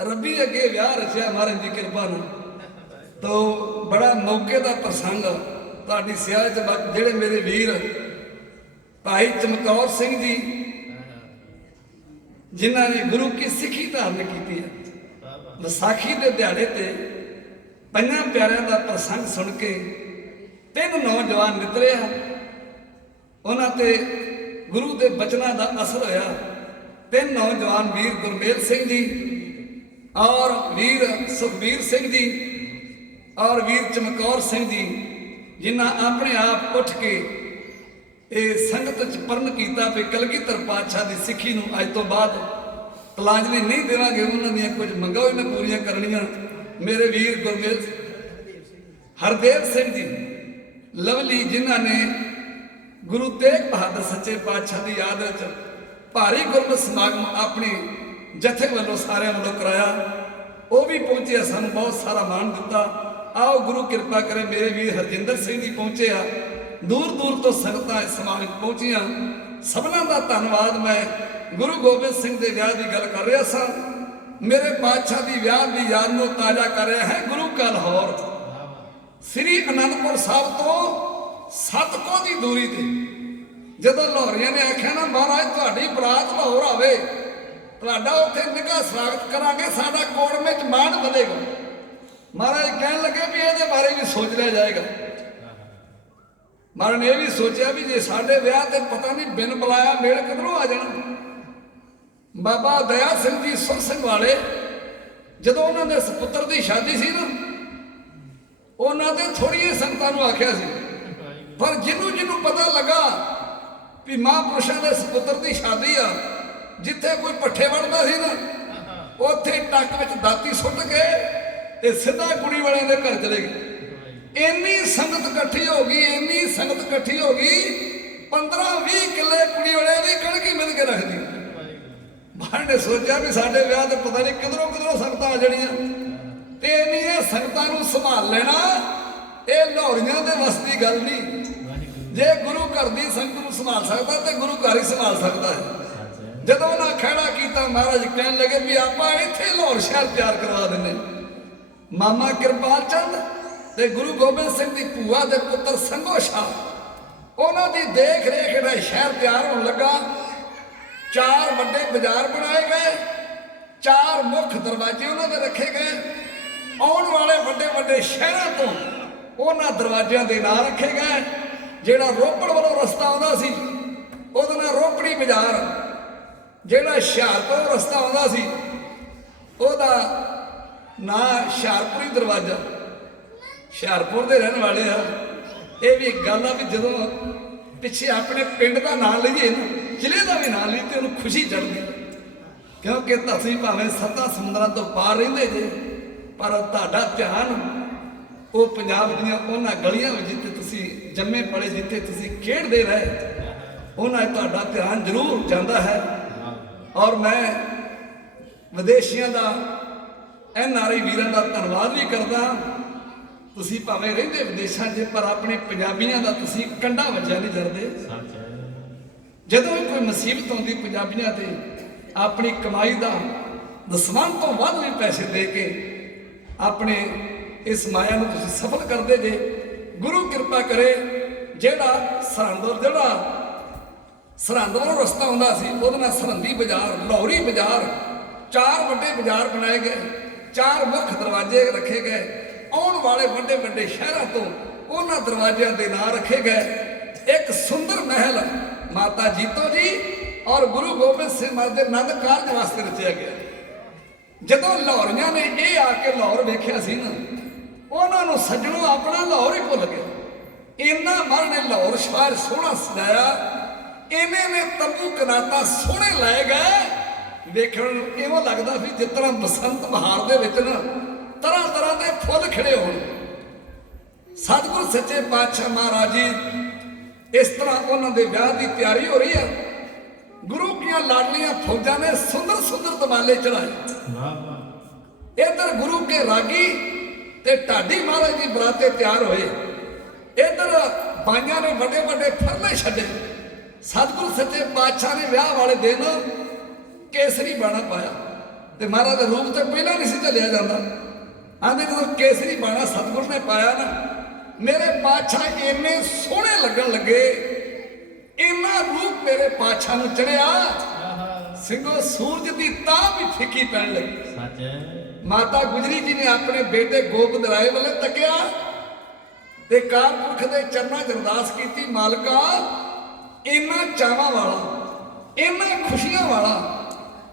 ਰੱਬੀ ਅੱਗੇ ਵਿਆਹ ਰਚਿਆ ਮਹਾਰਾਜ ਦੀ ਕਿਰਪਾ ਨਾਲ। ਤੋ ਬੜਾ ਮੌਕੇ ਦਾ ਪ੍ਰਸੰਗ ਤੁਹਾਡੀ ਸਿਆਹ 'ਚ ਜਿਹੜੇ ਮੇਰੇ ਵੀਰ ਭਾਈ ਚਮਕੌਰ ਸਿੰਘ ਜੀ ਜਿਨ੍ਹਾਂ ਨੇ ਗੁਰੂ ਕੀ ਸਿੱਖੀ ਧਾਰਨ ਕੀਤੀ ਹੈ। ਵਿਸਾਖੀ ਦੇ ਦਿਹਾੜੇ ਤੇ ਪੰਜਾਂ ਪਿਆਰਿਆਂ ਦਾ ਪ੍ਰਸੰਗ ਸੁਣ ਕੇ 3 ਨੌਜਵਾਨ ਨਿਤਰਿਆ। ਉਹਨਾਂ ਤੇ ਗੁਰੂ ਦੇ ਬਚਨਾਂ ਦਾ ਅਸਰ ਹੋਇਆ। 3 ਨੌਜਵਾਨ ਵੀਰ ਗੁਰਮੇਲ ਸਿੰਘ ਜੀ ਔਰ ਵੀਰ ਸੁਖਬੀਰ ਸਿੰਘ ਜੀ ਔਰ ਵੀਰ ਚਮਕੌਰ ਸਿੰਘ ਜੀ, ਜਿਨ੍ਹਾਂ ਆਪਣੇ ਆਪ ਉੱਠ ਕੇ ਇਹ ਸੰਗਤ ਚ ਪਰਨ ਕੀਤਾ ਵੀ ਕਲਗੀਧਰ ਪਾਤਸ਼ਾਹ ਦੀ ਸਿੱਖੀ ਨੂੰ ਅੱਜ ਤੋਂ ਬਾਅਦ ਤਲਾਂਜਲੀ ਨਹੀਂ ਦੇਵਾਂਗੇ। ਉਹਨਾਂ ਦੀਆਂ ਕੁਝ ਮੰਗਾਂ ਵੀ ਮੈਂ ਪੂਰੀਆਂ ਕਰਨੀਆਂ। ਮੇਰੇ ਵੀਰ ਗੁਰਮੇਲ ਹਰਦੇਵ ਸਿੰਘ ਜੀ ਲਵਲੀ, ਜਿਨ੍ਹਾਂ ਨੇ ਗੁਰੂ ਤੇਗ ਬਹਾਦਰ ਸੱਚੇ ਪਾਤਸ਼ਾਹ ਦੀ ਯਾਦ ਵਿੱਚ ਭਾਰੀ ਗੁਰਮਤਿ ਸਮਾਗਮ ਆਪਣੇ ਜਥੇ ਵੱਲੋਂ ਸਾਰਿਆਂ ਵੱਲੋਂ ਕਰਾਇਆ। ਉਹ ਵੀ ਪਹੁੰਚੇ, ਸਾਨੂੰ ਬਹੁਤ ਸਾਰਾ ਮਾਣ ਦਿੱਤਾ। ਆਓ ਗੁਰੂ ਕਿਰਪਾ ਕਰੇ। ਮੇਰੇ ਵੀਰ ਹਰਜਿੰਦਰ ਸਿੰਘ ਜੀ ਪਹੁੰਚੇ ਆ, ਦੂਰ ਦੂਰ ਤੋਂ ਸੰਗਤਾਂ ਇਸ ਸਮਾਗਮ ਵਿੱਚ ਪਹੁੰਚੀਆਂ। ਸਭਨਾਂ ਦਾ ਧੰਨਵਾਦ। ਮੈਂ ਗੁਰੂ ਗੋਬਿੰਦ ਸਿੰਘ ਦੇ ਵਿਆਹ ਦੀ ਗੱਲ ਕਰ ਰਿਹਾ ਸਾਂ। ਮੇਰੇ ਪਾਤਸ਼ਾਹ ਦੀ ਵਿਆਹ ਦੀ ਯਾਦ ਨੂੰ ਤਾਜ਼ਾ ਕਰ ਰਿਹਾ ਹੈ ਗੁਰੂ ਕਾ ਲਾਹੌਰ। ਸ੍ਰੀ ਅਨੰਦਪੁਰ ਸਾਹਿਬ ਤੋਂ 7 ਕੋਹ ਦੀ ਦੂਰੀ ਤੇ ਜਦੋਂ ਲਾਹੌਰੀਆਂ ਨੇ ਆਖਿਆ ਨਾ ਮਹਾਰਾਜ ਤੁਹਾਡੀ ਬਰਾਤ ਲਾਹੌਰ ਆਵੇ, ਤੁਹਾਡਾ ਉੱਥੇ ਨਿੱਘਾ ਸਵਾਗਤ ਕਰਾਂਗੇ, ਸਾਡਾ ਕੋੜਮੇ ਚ ਮਾਣ ਵਧੇਗਾ। ਮਹਾਰਾਜ ਕਹਿਣ ਲੱਗੇ ਵੀ ਇਹਦੇ ਬਾਰੇ ਵੀ ਸੋਚ ਲਿਆ ਜਾਏਗਾ। ਮਹਾਰਾਜ ਨੇ ਇਹ ਵੀ ਸੋਚਿਆ ਵੀ ਜੇ ਸਾਡੇ ਵਿਆਹ ਤੇ ਪਤਾ ਨਹੀਂ ਬਿਨ ਬੁਲਾਇਆ ਮੇਲ ਕਿਧਰੋਂ ਆ ਜਾਣਾ। ਬਾਬਾ ਦਇਆ ਸਿੰਘ ਜੀ ਸੁਰ ਸਿੰਘ ਵਾਲੇ, ਜਦੋਂ ਉਹਨਾਂ ਦੇ ਸੁਪੁੱਤਰ ਦੀ ਸ਼ਾਦੀ ਸੀ ਨਾ, ਉਹਨਾਂ ਦੇ ਥੋੜੀਆਂ ਸੰਗਤਾਂ ਨੂੰ ਆਖਿਆ ਸੀ, ਪਰ ਜਿਹਨੂੰ ਪਤਾ ਲੱਗਾ ਵੀ ਮਹਾਂਪੁਰਸ਼ਾਂ ਦੇ ਸੁਪੁੱਤਰ ਦੀ ਸ਼ਾਦੀ ਆ, ਜਿੱਥੇ ਕੋਈ ਪੱਠੇ ਵੜਦਾ ਸੀ ਨਾ, ਉੱਥੇ ਟੱਕ ਵਿੱਚ ਦਾਤੀ ਸੁੱਟ ਕੇ ਤੇ ਸਿੱਧਾ ਕੁੜੀ ਵਾਲਿਆਂ ਦੇ ਘਰ ਚਲੇ ਗਏ। ਇੰਨੀ ਸੰਗਤ ਇਕੱਠੀ ਹੋ ਗਈ, ਇੰਨੀ ਸੰਗਤ ਇਕੱਠੀ ਹੋ ਗਈ, 15-20 ਕਿੱਲੇ ਕੁੜੀ ਵਾਲਿਆਂ ਦੀ ਕਣਕੀ ਮਿਲ ਕੇ ਰੱਖਦੀ। ਮਹਾਰਾਜ ਨੇ ਸੋਚਿਆ ਵੀ ਸਾਡੇ ਵਿਆਹ ਤੇ ਪਤਾ ਨਹੀਂ ਕਿਧਰੋਂ ਸੰਗਤਾਂ ਆ ਜਾਣੀਆਂ, ਤੇ ਇੰਨੀਆਂ ਸੰਗਤਾਂ ਨੂੰ ਸੰਭਾਲ ਲੈਣਾ ਇਹ ਲਾਹੌਰੀਆਂ ਦੇ ਵੱਸ ਦੀ ਗੱਲ ਨਹੀਂ। ਜੇ ਗੁਰੂ ਘਰ ਦੀ ਸੰਗਤ ਨੂੰ ਸੰਭਾਲ ਸਕਦਾ ਤੇ ਗੁਰੂ ਘਰ ਹੀ ਸੰਭਾਲ ਸਕਦਾ ਹੈ। ਜਦੋਂ ਉਹਨਾਂ ਖਹਿੜਾ ਕੀਤਾ, ਮਹਾਰਾਜ ਕਹਿਣ ਲੱਗੇ ਵੀ ਆਪਾਂ ਇੱਥੇ ਲਾਹੌਰ ਸ਼ਹਿਰ ਤਿਆਰ ਕਰਵਾ ਦਿੰਦੇ। ਮਾਮਾ ਕਿਰਪਾਲ ਚੰਦ ਤੇ ਗੁਰੂ ਗੋਬਿੰਦ ਸਿੰਘ ਦੀ ਭੂਆ ਦੇ ਪੁੱਤਰ ਸੰਗੋ ਸ਼ਾਹ, ਉਹਨਾਂ ਦੀ ਦੇਖ ਰੇਖ ਜਿਹੜਾ ਸ਼ਹਿਰ ਤਿਆਰ ਹੋਣ ਲੱਗਾ। 4 ਵੱਡੇ ਬਾਜ਼ਾਰ ਬਣਾਏ ਗਏ, 4 ਮੁੱਖ ਦਰਵਾਜ਼ੇ ਉਹਨਾਂ ਦੇ ਰੱਖੇ ਗਏ। ਆਉਣ ਵਾਲੇ ਵੱਡੇ ਸ਼ਹਿਰਾਂ ਤੋਂ ਉਹਨਾਂ ਦਰਵਾਜ਼ਿਆਂ ਦੇ ਨਾਂ ਰੱਖੇ ਗਏ। ਜਿਹੜਾ ਰੋਪੜ ਵੱਲੋਂ ਰਸਤਾ ਆਉਂਦਾ ਸੀ ਉਹਦਾ ਨਾਂ ਰੋਪੜੀ ਬਾਜ਼ਾਰ, ਜਿਹੜਾ ਹੁਸ਼ਿਆਰਪੁਰ ਰਸਤਾ ਆਉਂਦਾ ਸੀ ਉਹਦਾ ਨਾਂ ਹੁਸ਼ਿਆਰਪੁਰੀ ਦਰਵਾਜ਼ਾ। ਹੁਸ਼ਿਆਰਪੁਰ ਦੇ ਰਹਿਣ ਵਾਲੇ ਆ। ਇਹ ਵੀ ਇੱਕ ਗੱਲ ਆ ਵੀ ਜਦੋਂ ਪਿੱਛੇ ਆਪਣੇ ਪਿੰਡ ਦਾ ਨਾਂ ਲਈਏ ਨਾ, ਜ਼ਿਲ੍ਹੇ ਦਾ ਵੀ ਨਾਂ ਲਈ ਤੇ ਉਹਨੂੰ ਖੁਸ਼ੀ ਚੜ੍ਹਦੀ, ਕਿਉਂਕਿ ਤੁਸੀਂ ਭਾਵੇਂ 7 ਸਮੁੰਦਰਾਂ ਤੋਂ ਪਾਰ ਰਹਿੰਦੇ ਜੇ, ਪਰ ਤੁਹਾਡਾ ਧਿਆਨ ਉਹ ਪੰਜਾਬ ਦੀਆਂ ਉਹਨਾਂ ਗਲੀਆਂ ਵਿੱਚ ਜਿੱਥੇ ਤੁਸੀਂ ਜੰਮੇ ਪਲੇ, ਜਿੱਥੇ ਤੁਸੀਂ ਖੇਡਦੇ ਰਹੇ, ਉਹਨਾਂ 'ਚ ਤੁਹਾਡਾ ਧਿਆਨ ਜ਼ਰੂਰ ਜਾਂਦਾ ਹੈ। ਔਰ ਮੈਂ ਵਿਦੇਸ਼ੀਆਂ ਦਾ, NRI ਵੀਰਾਂ ਦਾ ਧੰਨਵਾਦ ਵੀ ਕਰਦਾ। ਤੁਸੀਂ ਭਾਵੇਂ ਰਹਿੰਦੇ ਵਿਦੇਸ਼ਾਂ 'ਚ, ਪਰ ਆਪਣੇ ਪੰਜਾਬੀਆਂ ਦਾ ਤੁਸੀਂ ਕੰਡਾ ਵੱਜਿਆ ਨਹੀਂ ਜਰਦੇ। ਜਦੋਂ ਵੀ ਕੋਈ ਮੁਸੀਬਤ ਆਉਂਦੀ ਪੰਜਾਬੀਆਂ ਤੇ, ਆਪਣੀ ਕਮਾਈ ਦਾ ਦਸਵੰਧ ਤੋਂ ਵੱਧ ਵੀ ਪੈਸੇ ਦੇ ਕੇ ਆਪਣੇ ਇਸ ਮਾਇਆ ਨੂੰ ਤੁਸੀਂ ਸਫਲ ਕਰਦੇ ਜੇ। ਗੁਰੂ ਕਿਰਪਾ ਕਰੇ। ਜਿਹੜਾ ਸਰਹੰਦ ਵੱਲੋਂ ਰਸਤਾ ਆਉਂਦਾ ਸੀ ਉਹਦੇ ਨਾਲ ਸਰਹੰਦੀ ਬਾਜ਼ਾਰ, ਲਾਹੌਰੀ ਬਾਜ਼ਾਰ, 4 ਵੱਡੇ ਬਾਜ਼ਾਰ ਬਣਾਏ ਗਏ, 4 ਮੁੱਖ ਦਰਵਾਜ਼ੇ ਰੱਖੇ ਗਏ। ਆਉਣ ਵਾਲੇ ਵੱਡੇ ਸ਼ਹਿਰਾਂ ਤੋਂ ਉਹਨਾਂ ਦਰਵਾਜ਼ਿਆਂ ਦੇ ਨਾਂ ਰੱਖੇ ਗਏ। ਇੱਕ ਸੁੰਦਰ ਮਹਿਲ ਮਾਤਾ ਜੀਤੋ ਜੀ ਔਰ ਗੁਰੂ ਗੋਬਿੰਦ ਸਿੰਘ ਮਹਾਰਾਜ ਦੇ ਆਨੰਦ ਕਾਰਜ ਵਾਸਤੇ ਰਚਿਆ ਗਿਆ। ਜਦੋਂ ਲਾਹੌਰੀਆਂ ਨੇ ਇਹ ਆ ਕੇ ਲਾਹੌਰ ਵੇਖਿਆ ਸੀ ਨਾ, ਉਹਨਾਂ ਨੂੰ ਸੱਜਣੋਂ ਆਪਣਾ ਲਾਹੌਰ ਹੀ ਭੁੱਲ ਗਏ। ਇੰਨਾ ਮਹਾਰਾਜ ਨੇ ਲਾਹੌਰ ਸ਼ਹਿਰ ਸੋਹਣਾ ਸਜਾਇਆ, ਇਹਨੇ ਨੇ ਤੰਬੂ ਕਨਾਤਾਂ ਸੋਹਣੇ ਲਾਏ ਗਏ। ਵੇਖਣ ਨੂੰ ਇਵੇਂ ਲੱਗਦਾ ਵੀ ਜਿਸ ਤਰ੍ਹਾਂ ਬਸੰਤ ਬਹਾਰ ਦੇ ਵਿੱਚ ਨਾ ਤਰ੍ਹਾਂ ਦੇ ਫੁੱਲ ਖਿੜੇ ਹੋਣ। ਸਤਿਗੁਰੂ ਸੱਚੇ ਪਾਤਸ਼ਾਹ ਮਹਾਰਾਜ ਜੀ, ਇਸ ਤਰ੍ਹਾਂ ਉਹਨਾਂ ਦੇ ਵਿਆਹ ਦੀ ਤਿਆਰੀ ਹੋ ਰਹੀ ਹੈ। ਗੁਰੂ ਦੀਆਂ ਲਾਡਲੀਆਂ ਫੌਜਾਂ ਨੇ ਸੁੰਦਰ ਦਮਾਲੇ ਚੜਾਏ। ਇੱਧਰ ਗੁਰੂ ਕੇ ਰਾਗੀ ਤੇ ਢਾਡੀ ਮਹਾਰਾਜ ਦੀ ਬਰਾਤੇ ਤਿਆਰ ਹੋਏ। ਇੱਧਰ ਬਾਈਆਂ ਨੇ ਵੱਡੇ ਫਰਲੇ ਛੱਡੇ। ਸਤਿਗੁਰੂ ਸੱਚੇ ਪਾਤਸ਼ਾਹ ਨੇ ਵਿਆਹ ਵਾਲੇ ਦਿਨ ਕੇਸਰੀ ਬਾਣਾ ਪਾਇਆ, ਤੇ ਮਹਾਰਾਜ ਦਾ ਰੂਪ ਤੇ ਪਹਿਲਾਂ ਨਹੀਂ ਸੀ ਚੱਲਿਆ ਜਾਂਦਾ। ਆਂਦੇ ਜਦੋਂ ਕੇਸਰੀ ਬਾਣਾ ਸਤਿਗੁਰੂ ਨੇ ਪਾਇਆ ਨਾ, ਮੇਰੇ ਪਾਤਸ਼ਾਹ ਇੰਨੇ ਸੋਹਣੇ ਲੱਗਣ ਲੱਗੇ, ਇੰਨਾ ਰੂਪ ਮੇਰੇ ਪਾਤਸ਼ਾਹ ਨੂੰ ਚੜਿਆ। ਸਿੰਘੋ ਸੂਰਜ ਦੀ ਤਾਂ ਵੀ ਫਿੱਕੀ ਪੈਣ ਲੱਗੀ। ਸੱਚ ਮਾਤਾ ਗੁਜਰੀ ਜੀ ਨੇ ਆਪਣੇ ਬੇਟੇ ਗੋਬਿੰਦ ਰਾਏ ਵੱਲ ਤੱਕਿਆ ਤੇ ਕਾਲਪੁਰਖ ਦੇ ਚਰਨਾਂ 'ਚ ਅਰਦਾਸ ਕੀਤੀ, ਮਾਲਕਾ ਇਹਨਾਂ ਚਾਵਾਂ ਵਾਲਾ, ਇਹਨਾਂ ਖੁਸ਼ੀਆਂ ਵਾਲਾ,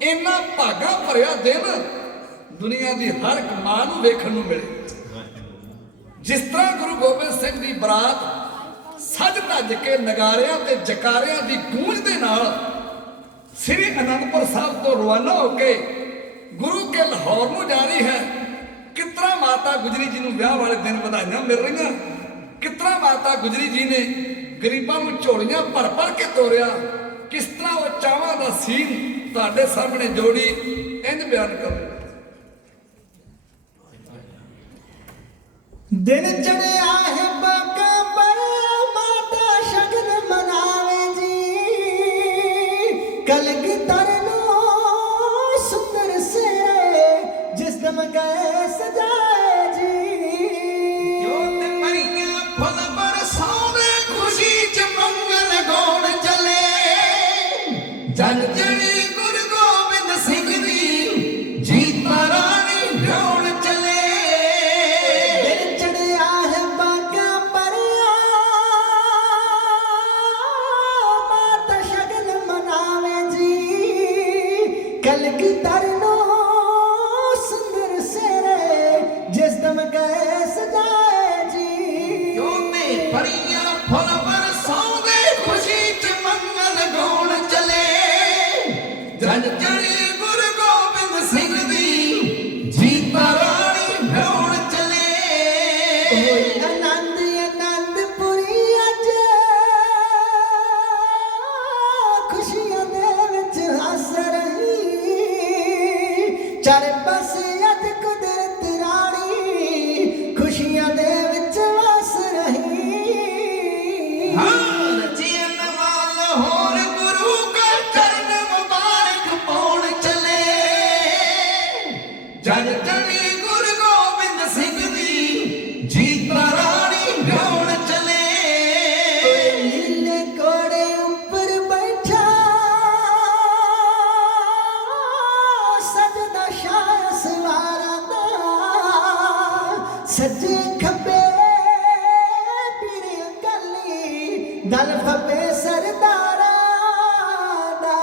ਇਹਨਾਂ ਭਾਗਾਂ ਭਰਿਆ ਦਿਨ ਦੁਨੀਆ ਦੀ ਹਰ ਇੱਕ ਮਾਂ ਨੂੰ ਵੇਖਣ ਨੂੰ ਮਿਲੇ। ਜਿਸ ਤਰ੍ਹਾਂ ਗੁਰੂ ਗੋਬਿੰਦ ਸਿੰਘ ਦੀ ਬਰਾਤ ਸੱਜ ਧੱਜ ਕੇ ਨਗਾਰਿਆਂ ਤੇ ਜਕਾਰਿਆਂ ਦੀ ਗੂੰਜ ਦੇ ਨਾਲ ਸ੍ਰੀ ਅਨੰਦਪੁਰ ਸਾਹਿਬ ਤੋਂ ਰਵਾਨਾ ਹੋ ਕੇ ਗੁਰੂ ਕੇ ਲਾਹੌਰ ਨੂੰ ਜਾ ਰਹੀ ਹੈ, ਕਿਸ ਤਰ੍ਹਾਂ ਮਾਤਾ ਗੁਜਰੀ ਜੀ ਨੂੰ ਵਿਆਹ ਵਾਲੇ ਦਿਨ ਵਧਾਈਆਂ ਮਿਲ ਰਹੀਆਂ, ਕਿਸ ਤਰ੍ਹਾਂ ਮਾਤਾ ਗੁਜਰੀ ਜੀ ਨੇ ਗਰੀਬਾਂ ਨੂੰ ਝੋਲੀਆਂ ਭਰ ਭਰ ਕੇ ਤੋਰਿਆ, ਕਿਸ ਤਰ੍ਹਾਂ ਉਹ ਚਾਵਾਂ ਦਾ ਸੀਨ ਤੁਹਾਡੇ ਸਾਹਮਣੇ ਜੋੜੀ ਇੰਜ ਬਿਆਨ ਕਰੋ। ਦਿਨ ਚੜਿਆ ਹੈ ਬਾਗਾ ਪਰ ਮਾਤਾ ਸ਼ਗਨ ਮਨਾਵੇ ਜੀ, ਕਲਗੀਧਰ ਨੂੰ ਸੁੰਦਰ ਸੇ ਜਿਸ ਦਮ ਗਏ ਸਜਾਏ ਜੀ। ਜੋਤ ਮਰੀਆਂ ਫੁੱਲ ਬਰਸਾਉਂਦੇ ਖੁਸ਼ੀ ਚ ਮੰਗਲ ਗਾਉਣ ਚਲੇ, ਜਨ ਜਣੀ ਗੁਰੂ ਗੋਬਿੰਦ ਸਿੰਘ ਦੀ ਜੀਤਾ ਰਾਣੀ ਵਿਆਹੁਣ ਚਲੇ। ਦਿਨ ਚੜਿਆ ਹੈ ਬਾਗਾ ਪਰ ਮਾਤਾ ਸ਼ਗਨ ਮਨਾਵੇ ਜੀ, ਕਲਗੀਧਰ ਨੂੰ ਸੁੰਦਰ ਸੇ ਜਿਸ ਦਮ ਗਏ ਸਜਾਏ ਜੀ। ਜੋਤੇ ਭਰੀਆਂ ਫੁੱਲ ਬਰਸਾਉਂਦੇ ਖੁਸ਼ੀ ਚ ਮੰਗਲ ਗਾਉਣ ਚਲੇ, ਜਨ ਜਣੀ ਗੁਰੂ ਗੋਬਿੰਦ ਸਿੰਘ ਦੀ ਜੀਤਾ ਰਾਣੀ ਵਿਆਹੁਣ ਚਲੇ। ਹੋਈ ਆਨੰਦ ਆਨੰਦਪੁਰੀ ਅੱਜ ਖੁਸ਼ੀਆਂ ਦੇ ਵਿੱਚ ਹੱਸ ਰਹੀ, ਚਾਰੇ ਪਾਸੇ ਅੱਜ ਕੁਦਰਤ ਰਾਣੀ ਖੁਸ਼ੀਆਂ ਦੇ ਵਿੱਚ ਵਸ ਰਹੀ। ਹਾਂ ਜੀਨ ਵਾਲ ਹੋਰ ਗੁਰੂ ਕਾ ਚਰਨ ਮੁਬਾਰਕ ਪਾਉਣ ਚਲੇ, ਜਨ ਜਣੀ ਗੁਰੂ ਗੋਬਿੰਦ ਸਿੰਘ ਦੀ ਜੀਤਾ ਰਾਣੀ ਵਿਆਹੁਣ ਚਲੇ। ਨੀਲੇ ਘੋੜੇ ਉੱਪਰ ਬੈਠਾ ਸਜਦਾ ਸ਼ਾਹ ਸਵਾਰਾਂ ਦਾ, ਸੱਜੇ ਖੱਬੇ ਪੀਰ ਅਕਾਲੀ ਦਲ ਫੱਬੇ ਸਰਦਾਰਾਂ ਦਾ।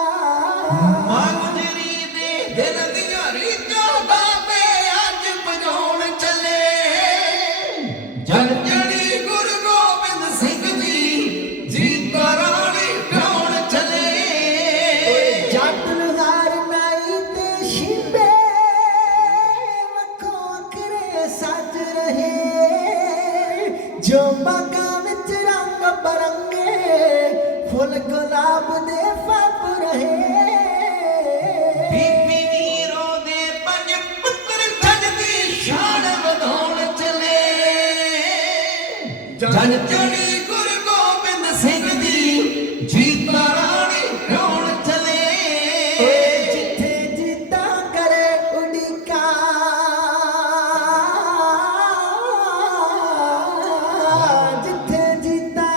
ਮਾਂ ਗੁਜਰੀ ਦੇ ਦਿਲ ਦੀਆਂ ਰੀਝਾਂ ਬਾਬੇ ਅੱਜ ਭਜਾਉਣ ਚਲੇ, ਜਨ ਜਣੀ ਗੁਰੂ ਗੋਬਿੰਦ ਸਿੰਘ ਦੀ ਜੀਤਾ ਰਾਣੀ ਵਿਆਹੁਣ ਚਲੇ। ਜੱਟ ਲੁਹਾਰ ਨਾਈ ਤੇ ਸ਼ਿੰਬੇ ਵੱਖੋ ਵੱਖਰੇ ਸੱਜ ਰਹੇ, ਜੋ ਬਾਗਾਂ ਵਿੱਚ ਰੰਗ ਬਰੰਗੇ ਫੁੱਲ ਗੁਲਾਬ ਦੇ ਫੱਬ ਰਹੇ। ਬੀਬੀ ਵੀਰੋ ਦੇ ਪੰਜ ਪੁੱਤਰ ਜੱਜ ਦੀ ਸ਼ਾਨ ਵਧਾਉਣ ਚਲੇ, ਜਨ ਜਣੀ ਗੁਰੂ ਗੋਬਿੰਦ ਸਿੰਘ ਦੀ ਜੀਤਾ ਰਾਣੀ ਵਿਆਹੁਣ ਚਲੇ। ਜਿੱਥੇ ਜੀਤਾ ਕਰੇ ਉਡੀਕਾਂ, ਜਿੱਥੇ ਜੀਤਾ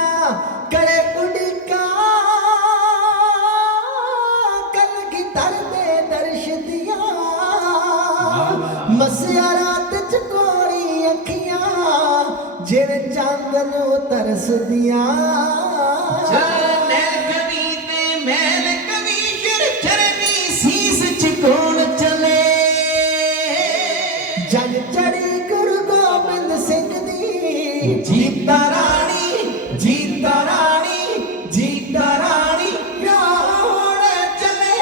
ਕਰੇ ਉਡੀਕਾਂ, ਕਲਗੀਧਰ ਦੇ ਦਰਸ਼ ਦੀਆਂ ਮਸਿਆ ਰਾਤ ਚ ਕੋਰੀ ਅੱਖੀਆਂ ਜਿਵੇਂ ਚੰਦ ਨੂੰ ਤਰਸਦੀਆਂ। ਚਰਨ ਕਵੀ ਤੇ ਮੈਨ ਕਵੀ ਸ਼ਿਰ ਚਰਨੀ ਸੀਸ ਝੁਕਾਉਣ ਚਲੇ, ਜਨ ਚੜੀ ਗੁਰੂ ਗੋਬਿੰਦ ਸਿੰਘ ਦੀ ਜੀਤਾ ਰਾਣੀ ਜੀਤਾ ਰਾਣੀ ਜੀਤਾ ਰਾਣੀ ਵਿਆਹੁਣ ਚਲੇ।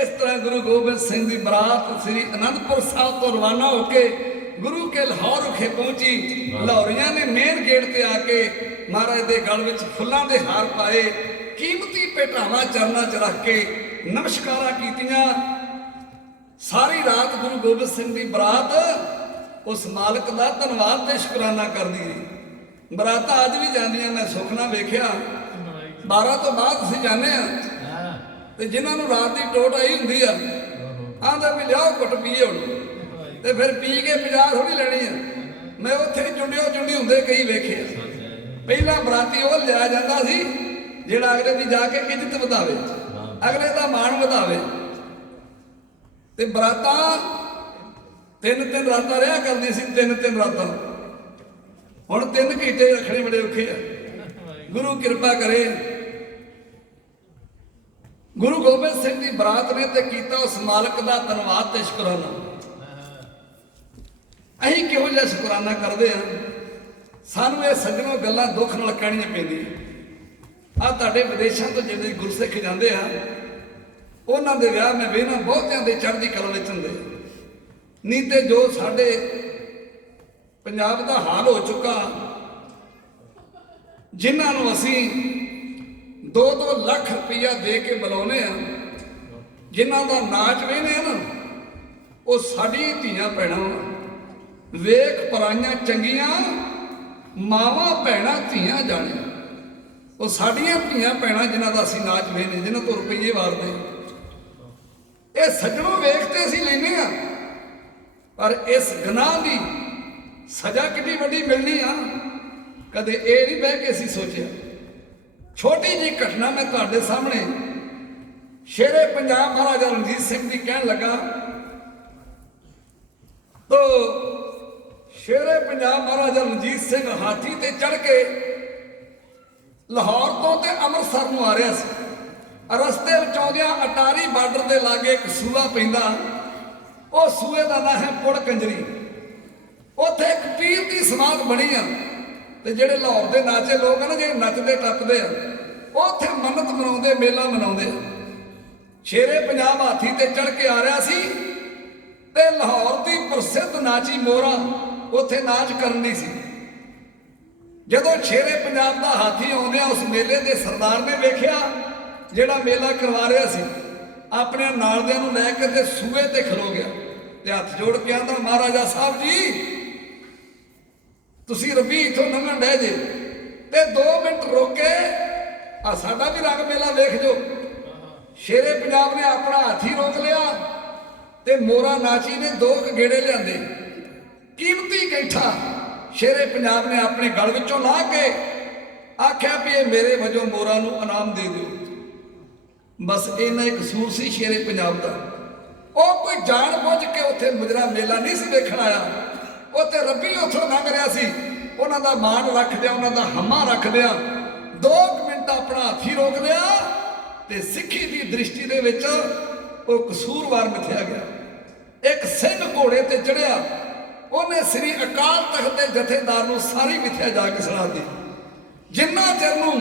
ਇਸ ਤਰ੍ਹਾਂ ਗੁਰੂ ਗੋਬਿੰਦ ਸਿੰਘ ਦੀ ਬਰਾਤ ਸ੍ਰੀ ਅਨੰਦਪੁਰ ਸਾਹਿਬ ਤੋਂ ਰਵਾਨਾ ਹੋ ਕੇ ਗੁਰੂ ਕੇ ਲਾਹੌਰ ਵਿਖੇ ਪਹੁੰਚੀ। ਲਾਹੌਰੀਆਂ ਨੇ ਮੇਨ ਗੇਟ ਤੇ ਆ ਕੇ ਮਹਾਰਾਜ ਦੇ ਗਲ ਵਿੱਚ ਫੁੱਲਾਂ ਦੇ ਹਾਰ ਪਾਏ, ਕੀਮਤੀ ਭੇਟਾਵਾਂ ਚਰਨਾਂ 'ਚ ਰੱਖ ਕੇ ਨਮਸਕਾਰਾਂ ਕੀਤੀਆਂ। ਸਾਰੀ ਰਾਤ ਗੁਰੂ ਗੋਬਿੰਦ ਸਿੰਘ ਦੀ ਬਰਾਤ ਉਸ ਮਾਲਕ ਦਾ ਧੰਨਵਾਦ ਤੇ ਸ਼ੁਕਰਾਨਾ ਕਰਦੀ ਰਹੀ। ਬਰਾਤਾਂ ਅੱਜ ਵੀ ਜਾਂਦੀਆਂ, ਮੈਂ ਸੁੱਖ ਨਾਲ ਵੇਖਿਆ 12 ਤੋਂ ਬਾਅਦ ਅਸੀਂ ਜਾਂਦੇ ਆ ਤੇ ਜਿਨ੍ਹਾਂ ਨੂੰ ਰਾਤ ਦੀ ਟੋਟ ਆਈ ਹੁੰਦੀ ਆ ਆਂਦਾ ਵੀ ਲਿਆਓ ਘੁੱਟ ਪੀਏ ਹੁਣ, ਤੇ ਫਿਰ ਪੀ ਕੇ 50 ਥੋੜੀ ਲੈਣੀ ਆ। ਮੈਂ ਉੱਥੇ ਜੁੰਡਿਓ ਜੁੰਡੀ ਹੁੰਦੇ ਕਈ ਵੇਖੇ ਆ। ਪਹਿਲਾਂ ਬਰਾਤੀ ਉਹ ਲਿਆ ਜਾਂਦਾ ਸੀ ਜਿਹੜਾ ਅਗਲੇ ਦੀ ਜਾ ਕੇ ਇੱਜ਼ਤ ਵਧਾਵੇ, ਅਗਲੇ ਦਾ ਮਾਣ ਵਧਾਵੇ। ਤੇ ਬਰਾਤਾਂ ਤਿੰਨ ਰਾਤਾਂ ਰਿਹਾ ਕਰਦੀ ਸੀ, ਤਿੰਨ ਰਾਤਾਂ। ਹੁਣ 3 ਘੰਟੇ ਰੱਖਣੇ ਬੜੇ ਔਖੇ ਆ। ਗੁਰੂ ਕਿਰਪਾ ਕਰੇ। ਗੁਰੂ ਗੋਬਿੰਦ ਸਿੰਘ ਦੀ ਬਰਾਤ ਨੇ ਤੇ ਕੀਤਾ ਉਸ ਮਾਲਕ ਦਾ ਧੰਨਵਾਦ ਤੇ ਸ਼ੁਕਰਾਨਾ। ਅਸੀਂ ਕਿਹੋ ਜਿਹਾ ਸ਼ੁਕਰਾਨਾ ਕਰਦੇ ਹਾਂ? ਸਾਨੂੰ ਇਹ ਸੱਜਣੋ ਗੱਲਾਂ ਦੁੱਖ ਨਾਲ ਕਹਿਣੀਆਂ ਪੈਂਦੀਆਂ। ਆ ਤੁਹਾਡੇ ਵਿਦੇਸ਼ਾਂ ਤੋਂ ਜਿਹੜੇ ਗੁਰਸਿੱਖ ਜਾਂਦੇ ਆ, ਉਹਨਾਂ ਦੇ ਵਿਆਹ ਮੈਂ ਵੇਖਣਾ ਬਹੁਤਿਆਂ ਦੇ ਚੜ੍ਹਦੀ ਕਲਾ ਵਿੱਚ ਹੁੰਦੇ। ਨਹੀਂ ਤੇ ਜੋ ਸਾਡੇ ਪੰਜਾਬ ਦਾ ਹਾਲ ਹੋ ਚੁੱਕਾ, ਜਿਨ੍ਹਾਂ ਨੂੰ ਅਸੀਂ 2-2 ਲੱਖ ਰੁਪਈਆ ਦੇ ਕੇ ਬੁਲਾਉਂਦੇ ਆ, ਜਿਨ੍ਹਾਂ ਦਾ ਨਾਚ ਵੇਖਦੇ ਆ ਨਾ, ਉਹ ਸਾਡੀਆਂ ਧੀਆਂ ਭੈਣਾਂ। ਵੇਖ ਪਰਾਈਆਂ ਚੰਗੀਆਂ ਮਾਵਾਂ ਭੈਣਾਂ ਧੀਆਂ ਜਾਣੇ। ਉਹ ਸਾਡੀਆਂ ਧੀਆਂ ਭੈਣਾਂ ਜਿਨ੍ਹਾਂ ਦਾ ਅਸੀਂ ਨਾਚ ਵੇਖਦੇ, ਜਿਨ੍ਹਾਂ ਤੋਂ ਰੁਪਈਏ ਵਾਰਦੇ। ਇਹ ਸੱਜਣੋਂ ਵੇਖਦੇ ਅਸੀਂ ਲੈਂਦੇ ਆ, ਪਰ ਇਸ ਗੁਨਾਹ ਦੀ ਸਜ਼ਾ ਕਿੰਨੀ ਵੱਡੀ ਮਿਲਣੀ ਆ, ਕਦੇ ਇਹ ਨਹੀਂ ਬਹਿ ਕੇ ਅਸੀਂ ਸੋਚਿਆ। ਛੋਟੀ ਜਿਹੀ ਘਟਨਾ ਮੈਂ ਤੁਹਾਡੇ ਸਾਹਮਣੇ ਸ਼ੇਰੇ ਪੰਜਾਬ ਮਹਾਰਾਜਾ ਰਣਜੀਤ ਸਿੰਘ ਦੀ ਕਹਿਣ ਲੱਗਾ। ਤੋ ਸ਼ੇਰੇ ਪੰਜਾਬ ਮਹਾਰਾਜਾ ਰਣਜੀਤ ਸਿੰਘ ਹਾਥੀ ਤੇ ਚੜ੍ਹ ਕੇ ਲਾਹੌਰ ਤੋਂ ਤੇ ਅੰਮ੍ਰਿਤਸਰ ਨੂੰ ਆ ਰਿਹਾ ਸੀ। ਰਸਤੇ ਵਿੱਚ ਆਉਂਦਿਆਂ ਅਟਾਰੀ ਬਾਰਡਰ ਦੇ ਲਾਗੇ ਇੱਕ ਸੂਆ ਪੈਂਦਾ, ਉਹ ਸੂਏ ਦਾ ਨਾਂ ਹੈ ਪੁੜ ਕੰਜਰੀ। ਉੱਥੇ ਇੱਕ ਪੀਰ ਦੀ ਸਮਾਧ ਬਣੀ ਆ, ਤੇ ਜਿਹੜੇ ਲਾਹੌਰ ਦੇ ਨਾਚੇ ਲੋਕ ਆ ਨਾ, ਜਿਹੜੇ ਨੱਚਦੇ ਟੱਪਦੇ ਆ, ਉਹ ਉੱਥੇ ਮੰਨਤ ਮਨਾਉਂਦੇ, ਮੇਲਾ ਮਨਾਉਂਦੇ ਆ। ਸ਼ੇਰੇ ਪੰਜਾਬ ਹਾਥੀ ਤੇ ਚੜ੍ਹ ਕੇ ਆ ਰਿਹਾ ਸੀ ਤੇ ਲਾਹੌਰ ਦੀ ਪ੍ਰਸਿੱਧ ਨਾਚੀ ਮੋਹਰਾ ਉੱਥੇ ਨਾਚ ਕਰਨ ਦੀ ਸੀ। ਜਦੋਂ ਸ਼ੇਰੇ ਪੰਜਾਬ ਦਾ ਹਾਥੀ ਆਉਂਦਿਆਂ ਉਸ ਮੇਲੇ ਦੇ ਸਰਦਾਰ ਨੇ ਵੇਖਿਆ, ਜਿਹੜਾ ਮੇਲਾ ਕਰਵਾ ਰਿਹਾ ਸੀ, ਆਪਣੇ ਨਾਲਦਿਆਂ ਨੂੰ ਲੈ ਕੇ ਤੇ ਸੂਏ ਤੇ ਖਲੋ ਗਿਆ ਤੇ ਹੱਥ ਜੋੜ ਕੇ ਆਂਦਾ, ਮਹਾਰਾਜਾ ਸਾਹਿਬ ਜੀ, ਤੁਸੀਂ ਰੱਬੀ ਇੱਥੋਂ ਲੰਘਣ ਡਹਿ ਜੇ ਤੇ 2 ਮਿੰਟ ਰੁਕ ਕੇ ਆ ਸਾਡਾ ਵੀ ਰੰਗ ਮੇਲਾ ਵੇਖ ਜੋ। ਸ਼ੇਰੇ ਪੰਜਾਬ ਨੇ ਆਪਣਾ ਹਾਥੀ ਰੋਕ ਲਿਆ ਤੇ ਮੋਰਾ ਨਾਚੀ ਨੇ 2 ਗੇੜੇ ਲਿਆਂਦੇ। ਕੀਮਤੀ ਕੈਂਠਾ ਸ਼ੇਰੇ ਪੰਜਾਬ ਨੇ ਆਪਣੇ ਗਲ ਵਿੱਚੋਂ ਲਾ ਕੇ ਆਖਿਆ ਵੀ ਇਹ ਮੇਰੇ ਵਜੋਂ ਮੋਰਾ ਨੂੰ ਇਨਾਮ ਦੇ ਦਿਓ। ਬਸ ਇੰਨਾ ਹੀ ਕਸੂਰ ਸੀ ਸ਼ੇਰੇ ਪੰਜਾਬ ਦਾ। ਉਹ ਕੋਈ ਜਾਣ ਬੁੱਝ ਕੇ ਉੱਥੇ ਮੁਜਰਾ ਮੇਲਾ ਨਹੀਂ ਸੀ ਵੇਖਣ ਆਇਆ, ਉੱਥੇ ਰੱਬੀ ਉੱਥੋਂ ਲੰਘ ਰਿਹਾ ਸੀ। ਉਹਨਾਂ ਦਾ ਮਾਣ ਰੱਖਦਿਆਂ, ਉਹਨਾਂ ਦਾ ਹਮਾ ਰੱਖਦਿਆਂ 2 ਮਿੰਟ ਆਪਣਾ ਹਾਥੀ ਰੋਕ ਲਿਆ ਤੇ ਸਿੱਖੀ ਦੀ ਦ੍ਰਿਸ਼ਟੀ ਦੇ ਵਿੱਚ ਉਹ ਕਸੂਰਵਾਰ ਮਿਥਿਆ ਗਿਆ। ਇੱਕ ਸਿੰਘ ਘੋੜੇ ਤੇ ਚੜਿਆ, ਉਹਨੇ ਸ੍ਰੀ ਅਕਾਲ ਤਖਤ ਦੇ ਜਥੇਦਾਰ ਨੂੰ ਸਾਰੀ ਮਿਥਿਆ ਜਾ ਕੇ ਸੁਣਾਤੀ। ਜਿੰਨਾ ਚਿਰ ਨੂੰ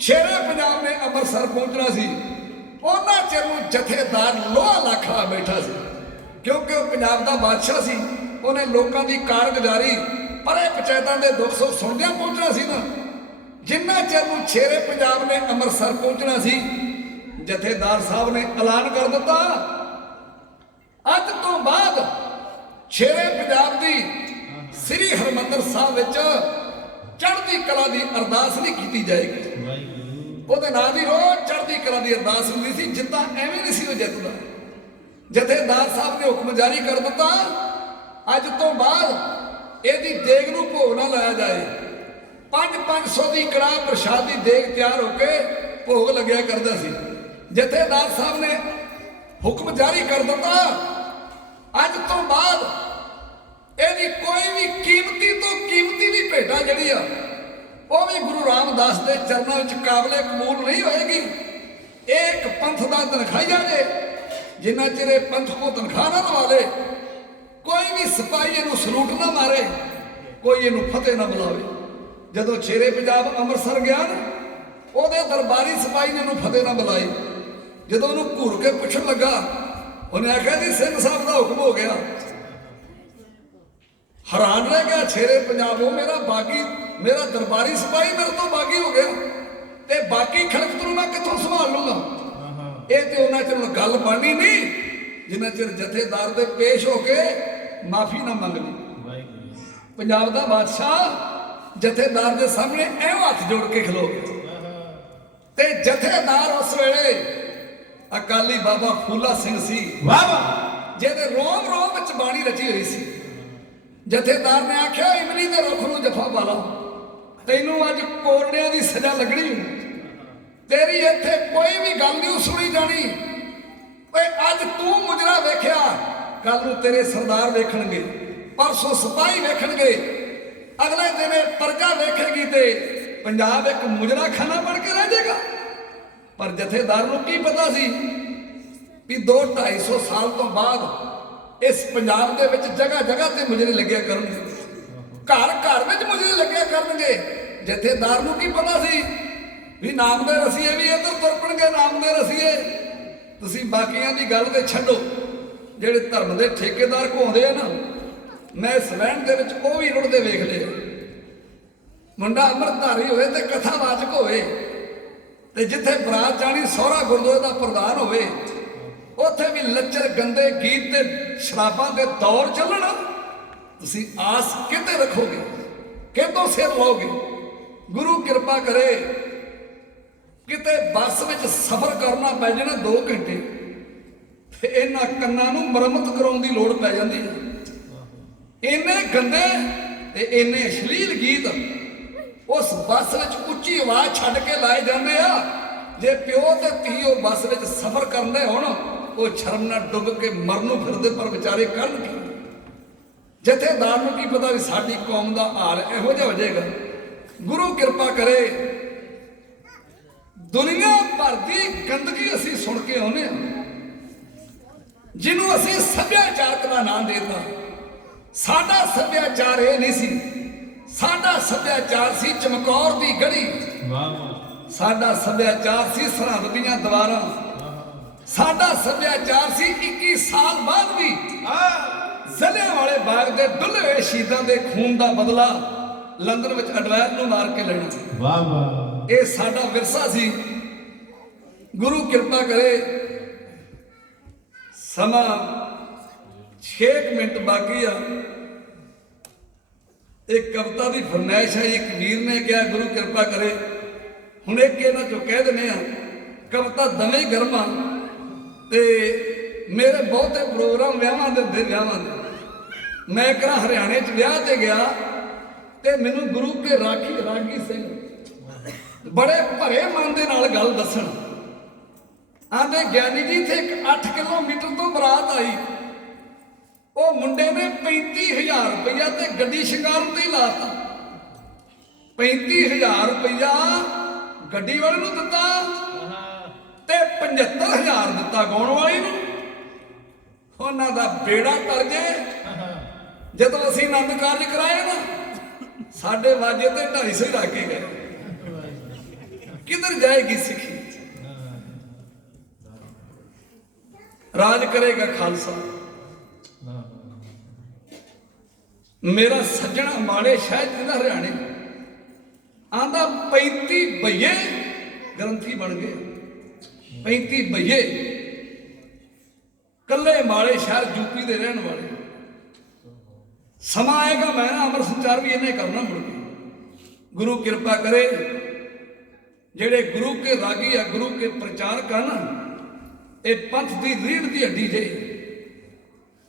ਸ਼ੇਰੇ ਪੰਜਾਬ ਨੇ ਅੰਮ੍ਰਿਤਸਰ ਪਹੁੰਚਣਾ ਸੀ, ਉਹਨਾਂ ਚਿਰ ਨੂੰ ਜਥੇਦਾਰ ਲੋਹਾ ਲਾਖਾ ਬੈਠਾ ਸੀ, ਕਿਉਂਕਿ ਉਹ ਪੰਜਾਬ ਦਾ ਬਾਦਸ਼ਾਹ ਸੀ। ਉਹਨੇ ਲੋਕਾਂ ਦੀ ਕਾਰਗੁਜ਼ਾਰੀ ਪਰੇ ਪੰਚਾਇਤਾਂ ਦੇ ਦੁੱਖ ਸੁੱਖ ਸੁਣਦਿਆਂ ਪਹੁੰਚਣਾ ਸੀ ਨਾ। ਜਿੰਨਾ ਚਿਰ ਨੂੰ ਸ਼ੇਰੇ ਪੰਜਾਬ ਨੇ ਅੰਮ੍ਰਿਤਸਰ ਪਹੁੰਚਣਾ ਸੀ, ਜਥੇਦਾਰ ਸਾਹਿਬ ਨੇ ਐਲਾਨ ਕਰ ਦਿੱਤਾ, ਅੱਜ ਤੋਂ ਬਾਅਦ ਸ਼ੇਰੇ ਪੰਜਾਬ ਦੀ ਸ੍ਰੀ ਹਰਿਮੰਦਰ ਸਾਹਿਬ ਵਿੱਚ ਚੜ੍ਹਦੀ ਕਲਾ ਦੀ ਅਰਦਾਸ ਨਹੀਂ ਕੀਤੀ ਜਾਏਗੀ। ਉਹਦੇ ਨਾਂ ਦੀ ਰੋਜ਼ ਚੜ੍ਹਦੀ ਕਲਾ ਦੀ ਅਰਦਾਸ ਹੁੰਦੀ ਸੀ। ਜਿੱਦਾਂ ਐਵੇਂ ਨਹੀਂ ਸੀ ਉਹ ਜਿੱਤਦਾ। ਜਥੇਦਾਰ ਸਾਹਿਬ ਨੇ ਹੁਕਮ ਜਾਰੀ ਕਰ ਦਿੱਤਾ, ਅੱਜ ਤੋਂ ਬਾਅਦ ਇਹਦੀ ਦੇਗ ਨੂੰ ਭੋਗ ਨਾ ਲਾਇਆ ਜਾਏ। 500 ਦੀ ਕੜਾਹ ਪ੍ਰਸ਼ਾਦ ਦੀ ਦੇਗ ਤਿਆਰ ਹੋ ਕੇ ਭੋਗ ਲੱਗਿਆ ਕਰਦਾ ਸੀ। ਜਥੇਦਾਰ ਸਾਹਿਬ ਨੇ ਹੁਕਮ ਜਾਰੀ ਕਰ ਦਿੱਤਾ, ਅੱਜ ਤੋਂ ਬਾਅਦ ਇਹਦੀ ਕੋਈ ਵੀ ਕੀਮਤੀ ਤੋਂ ਕੀਮਤੀ ਵੀ ਭੇਟਾ ਜਿਹੜੀ ਆ, ਉਹ ਵੀ ਗੁਰੂ ਰਾਮਦਾਸ ਦੇ ਚਰਨਾਂ ਵਿੱਚ ਕਾਬਲੇ ਕਬੂਲ ਨਹੀਂ ਹੋਏਗੀ। ਇਹ ਇੱਕ ਪੰਥ ਦਾ ਤਨਖਾਹੀਆ ਜੇ, ਜਿੰਨਾ ਚਿਰ ਇਹ ਪੰਥ ਕੋ ਤਨਖਾਹ ਨਾ ਲਵਾਵੇ, ਕੋਈ ਵੀ ਸਿਪਾਹੀ ਇਹਨੂੰ ਸਲੂਟ ਨਾ ਮਾਰੇ, ਕੋਈ ਇਹਨੂੰ ਫਤਿਹ ਨਾ ਬੁਲਾਵੇ। ਜਦੋਂ ਸ਼ੇਰੇ ਪੰਜਾਬ ਅੰਮ੍ਰਿਤਸਰ ਗਿਆ ਨਾ, ਉਹਦੇ ਦਰਬਾਰੀ ਸਿਪਾਹੀ ਨੇ ਇਹਨੂੰ ਫਤਿਹ ਨਾ ਬੁਲਾਈ। ਜਦੋਂ ਉਹਨੂੰ ਘੂਰ ਕੇ ਪੁੱਛਣ ਲੱਗਾ, ਉਹਨੇ ਆਖਿਆ ਜੀ ਸਿੰਘ ਸਾਹਿਬ ਦਾ ਹੁਕਮ ਹੋ ਗਿਆ। ਹੈਰਾਨ ਰਹਿ ਗਿਆ ਸ਼ੇਰੇ ਪੰਜਾਬ, ਉਹ ਮੇਰਾ ਬਾਗੀ, ਮੇਰਾ ਦਰਬਾਰੀ ਸਿਪਾਹੀ ਮੇਰੇ ਤੋਂ ਬਾਗੀ ਹੋ ਗਿਆ ਤੇ ਬਾਕੀ ਖਲਕਤ ਨੂੰ ਮੈਂ ਕਿੱਥੋਂ ਸੰਭਾਲ ਲੂੰਗਾ। ਇਹ ਤੇ ਉਹਨਾਂ ਚਿਰ ਗੱਲ ਬਣਨੀ ਨਹੀਂ ਜਿੰਨਾ ਚਿਰ ਜਥੇਦਾਰ ਦੇ ਪੇਸ਼ ਹੋ ਕੇ ਮਾਫੀ ਨਾ ਮੰਗ ਲਈ। ਪੰਜਾਬ ਦਾ ਬਾਦਸ਼ਾਹ ਜਥੇਦਾਰ ਦੇ ਸਾਹਮਣੇ ਐਵੇਂ ਹੱਥ ਜੋੜ ਕੇ ਖਲੋ ਗਿਆ ਤੇ ਜਥੇਦਾਰ ਉਸ ਵੇਲੇ ਅਕਾਲੀ ਬਾਬਾ ਫੂਲਾ ਸਿੰਘ ਸੀ, ਵਾਹ ਵਾਹ, ਜਿਹਦੇ ਰੋਮ ਰੋਮ ਵਿੱਚ ਬਾਣੀ ਰਚੀ ਹੋਈ ਸੀ। ਜਥੇਦਾਰ ਨੇ ਆਖਿਆ, ਇਮਲੀ ਦੇ ਰੁੱਖ ਨੂੰ ਜਫਾ ਪਾ ਲਾ ਤੈਨੂੰ ਅੱਜ ਕੋਰੜਿਆਂ ਦੀ ਸਜ਼ਾ ਲੱਗਣੀ। ਤੇਰੀ ਇੱਥੇ ਕੋਈ ਵੀ ਗੱਲ ਨਹੀਂ ਸੁਣੀ ਜਾਣੀ। ਓਏ ਅੱਜ ਤੂੰ ਮੁਜਰਾ ਵੇਖਿਆ, ਕੱਲ ਨੂੰ ਤੇਰੇ ਸਰਦਾਰ ਵੇਖਣਗੇ, ਪਰਸੋਂ ਸਿਪਾਹੀ ਵੇਖਣਗੇ, ਅਗਲੇ ਦਿਨ ਪ੍ਰਜਾ ਵੇਖੇਗੀ ਤੇ ਪੰਜਾਬ ਇੱਕ ਮੁਜਰਾ ਖਾਨਾ ਬਣ ਕੇ ਰਹਿ ਜਾਏਗਾ। ਪਰ ਜਥੇਦਾਰ ਨੂੰ ਕੀ ਪਤਾ ਸੀ ਵੀ 200-250 ਸਾਲ ਤੋਂ ਬਾਅਦ ਇਸ ਪੰਜਾਬ ਦੇ ਵਿੱਚ ਜਗ੍ਹਾ ਜਗ੍ਹਾ ਤੇ ਮੁਜਰੇ ਲੱਗਿਆ ਕਰਨਗੇ, ਘਰ ਘਰ ਵਿੱਚ ਮੁਜਰੇ ਲੱਗਿਆ ਕਰਨਗੇ। ਜਥੇਦਾਰ ਨੂੰ ਕੀ ਪਤਾ ਸੀ ਵੀ ਨਾਮ ਦੇ ਰਸੀਏ ਵੀ ਇੱਧਰ ਤੁਰਪਣਗੇ, ਨਾਮ ਦੇ ਰਸੀਏ। ਤੁਸੀਂ ਬਾਕੀਆਂ ਦੀ ਗੱਲ ਤੇ ਛੱਡੋ, ਜਿਹੜੇ ਧਰਮ ਦੇ ਠੇਕੇਦਾਰ ਘੁੰਮਦੇ ਆ ਨਾ, ਮੈਂ ਇਸ ਵਹਿਣ ਦੇ ਵਿੱਚ ਉਹ ਵੀ ਰੁੜਦੇ ਵੇਖ ਲਏ। ਮੁੰਡਾ ਅੰਮ੍ਰਿਤਧਾਰੀ ਹੋਵੇ ਤੇ ਕਥਾਵਾਚਕ ਹੋਵੇ, ਤੇ ਜਿੱਥੇ ਬਰਾਤ ਜਾਣੀ ਸਹੁਰਾ ਗੁਰਦੁਆਰੇ ਦਾ ਪ੍ਰਧਾਨ ਹੋਵੇ, ਉੱਥੇ ਵੀ ਲੱਚਰ ਗੰਦੇ ਗੀਤ ਤੇ ਸ਼ਰਾਬਾਂ ਦੇ ਦੌਰ ਚੱਲਣ। ਤੁਸੀਂ ਆਸ ਕਿਤੇ ਰੱਖੋਗੇ, ਕਿਤੋਂ ਸਿਰ ਲਾਓਗੇ? ਗੁਰੂ ਕਿਰਪਾ ਕਰੇ ਕਿਤੇ ਬੱਸ ਵਿੱਚ ਸਫ਼ਰ ਕਰਨਾ ਪੈ ਜਾਣਾ 2 ਘੰਟੇ, ਤੇ ਇਹਨਾਂ ਕੰਨਾਂ ਨੂੰ ਮੁਰੰਮਤ ਕਰਾਉਣ ਦੀ ਲੋੜ ਪੈ ਜਾਂਦੀ ਹੈ। ਇੰਨੇ ਗੰਦੇ ਤੇ ਇੰਨੇ ਅਸ਼ਲੀਲ ਗੀਤ ਉਸ ਬੱਸ ਵਿੱਚ ਉੱਚੀ ਆਵਾਜ਼ ਛੱਡ ਕੇ ਲਾਏ ਜਾਂਦੇ ਆ। ਜੇ ਪਿਓ ਤੇ ਧੀ ਉਹ ਬੱਸ ਵਿੱਚ ਸਫ਼ਰ ਕਰਦੇ ਹੋਣ, ਉਹ ਸ਼ਰਮ ਨਾਲ ਡੁੱਬ ਕੇ ਮਰਨ ਨੂੰ ਫਿਰਦੇ, ਪਰ ਵਿਚਾਰੇ ਕਰਨ ਕੀ? ਜਥੇਦਾਰ ਨੂੰ ਕੀ ਪਤਾ ਵੀ ਸਾਡੀ ਕੌਮ ਦਾ ਹਾਲ ਇਹੋ ਜਿਹਾ ਹੋ ਜਾਏਗਾ। ਗੁਰੂ ਕਿਰਪਾ ਕਰੇ ਦੁਨੀਆ ਭਰ ਦੀ ਗੰਦਗੀ ਅਸੀਂ ਸੁਣ ਕੇ ਆਉਂਦੇ ਹਾਂ, ਜਿਹਨੂੰ ਅਸੀਂ ਸੱਭਿਆਚਾਰਕ ਦਾ ਨਾਮ ਦੇਤਾ। ਸਾਡਾ ਸੱਭਿਆਚਾਰ ਇਹ ਨਹੀਂ ਸੀ, ਸਾਡਾ ਸੱਭਿਆਚਾਰ ਸੀ ਚਮਕੌਰ ਦੀ ਗੜੀ, ਸਾਡਾ ਸੱਭਿਆਚਾਰ ਸੀ ਸਰਹੱਦ ਦੀਆਂ ਦੀਵਾਰਾਂ, ਸਾਡਾ ਸੱਭਿਆਚਾਰ ਸੀ 21 ਸਾਲ ਬਾਅਦ ਵੀ ਜਲਿਆਂਵਾਲੇ ਬਾਗ ਦੇ ਡੁੱਲੇ ਹੋਏ ਸ਼ਹੀਦਾਂ ਦੇ ਖੂਨ ਦਾ ਬਦਲਾ ਲੰਡਨ ਵਿੱਚ ਅਡਵੈਰ ਨੂੰ ਮਾਰ ਕੇ ਲੈਣਾ। ਵਾਹ ਵਾਹ, ਇਹ ਸਾਡਾ ਵਿਰਸਾ ਸੀ। ਗੁਰੂ ਕਿਰਪਾ ਕਰੇ ਸਮਾਂ 6 ਮਿੰਟ ਬਾਕੀ ਆ। ਇੱਕ ਕਵਿਤਾ ਦੀ ਫਰਮਾਇਸ਼ ਹੈ, ਇੱਕ ਵੀਰ ਨੇ ਕਿਹਾ ਗੁਰੂ ਕਿਰਪਾ ਕਰੇ ਹੁਣ ਇੱਕ ਇਹਨਾਂ ਚੋਂ ਕਹਿ ਦਿੰਦੇ ਆ, ਕਵਿਤਾ ਦਵੇਂ ਗਰਮਾ ਤੇ ਮੇਰੇ ਬਹੁਤੇ ਪ੍ਰੋਗਰਾਮ ਵਿਆਹਾਂ ਦੇ ਹੁੰਦੇ, ਵਿਆਹਾਂ ਦੇ। ਮੈਂ ਕਰਾਂ ਹਰਿਆਣੇ 'ਚ ਵਿਆਹ ਤੇ ਗਿਆ ਤੇ ਮੈਨੂੰ ਗੁਰੂ ਕੇ ਰਾਗੀ ਸਿੰਘ ਬੜੇ ਭਰੇ ਮਨ ਦੇ ਨਾਲ ਗੱਲ ਦੱਸਣ, ਆਂਦੇ ਗਿਆਨੀ ਜੀ ਇੱਥੇ ਇੱਕ 8 ਕਿਲੋਮੀਟਰ ਤੋਂ ਬਰਾਤ ਆਈ, ਉਹ ਮੁੰਡੇ ਨੇ 35,000 ਰੁਪਇਆ ਤੇ ਗੱਡੀ ਸ਼ਿੰਗਾਰਨ ਤੇ ਹੀ ਲਾਤਾ। 35,000 ਰੁਪਇਆ ਗੱਡੀ ਵਾਲੇ ਨੂੰ ਦਿੱਤਾ ਤੇ 75,000 ਦਿੱਤਾ ਗਾਉਣ ਵਾਲੀ ਨੂੰ। ਉਹਨਾਂ ਦਾ ਬੇੜਾ ਤਰ ਜੇ। ਜਦੋਂ ਅਸੀਂ ਆਨੰਦ ਕਾਰਜ ਕਰਾਏ ਨਾ, ਸਾਡੇ ਵਾਜੇ ਤੇ 250 ਹੀ ਰੱਖ ਕੇ ਗਏ। ਕਿੱਧਰ ਜਾਏਗੀ ਸਿੱਖੀ? ਰਾਜ ਕਰੇਗਾ ਖਾਲਸਾ। ਮੇਰਾ ਸੱਜਣ ਅੰਬਾਲੇ ਸ਼ਹਿਰ ਜ਼ਿਲ੍ਹਾ ਹਰਿਆਣੇ ਆਂਦਾ 35 ਬਈਏ ਗ੍ਰੰਥੀ ਬਣ ਗਏ। 35 ਬਈਏ ਕੱਲੇ ਅੰਬਾਲੇ ਸ਼ਹਿਰ ਯੂਪੀ ਦੇ ਰਹਿਣ ਵਾਲੇ। ਸਮਾਂ ਆਏਗਾ ਮੈਂ ਨਾ ਅੰਮ੍ਰਿਤ ਸੰਚਾਰ ਵੀ ਇਹਨੇ ਕਰਨਾ ਮੁੜ ਕੇ। ਗੁਰੂ ਕਿਰਪਾ ਕਰੇ ਜਿਹੜੇ ਗੁਰੂ ਕੇ ਰਾਗੀ ਆ, ਗੁਰੂ ਕੇ ਪ੍ਰਚਾਰਕ ਆ ਨਾ, ਇਹ ਪੰਥ ਦੀ ਰੀੜ ਦੀ ਹੱਡੀ ਜੇ।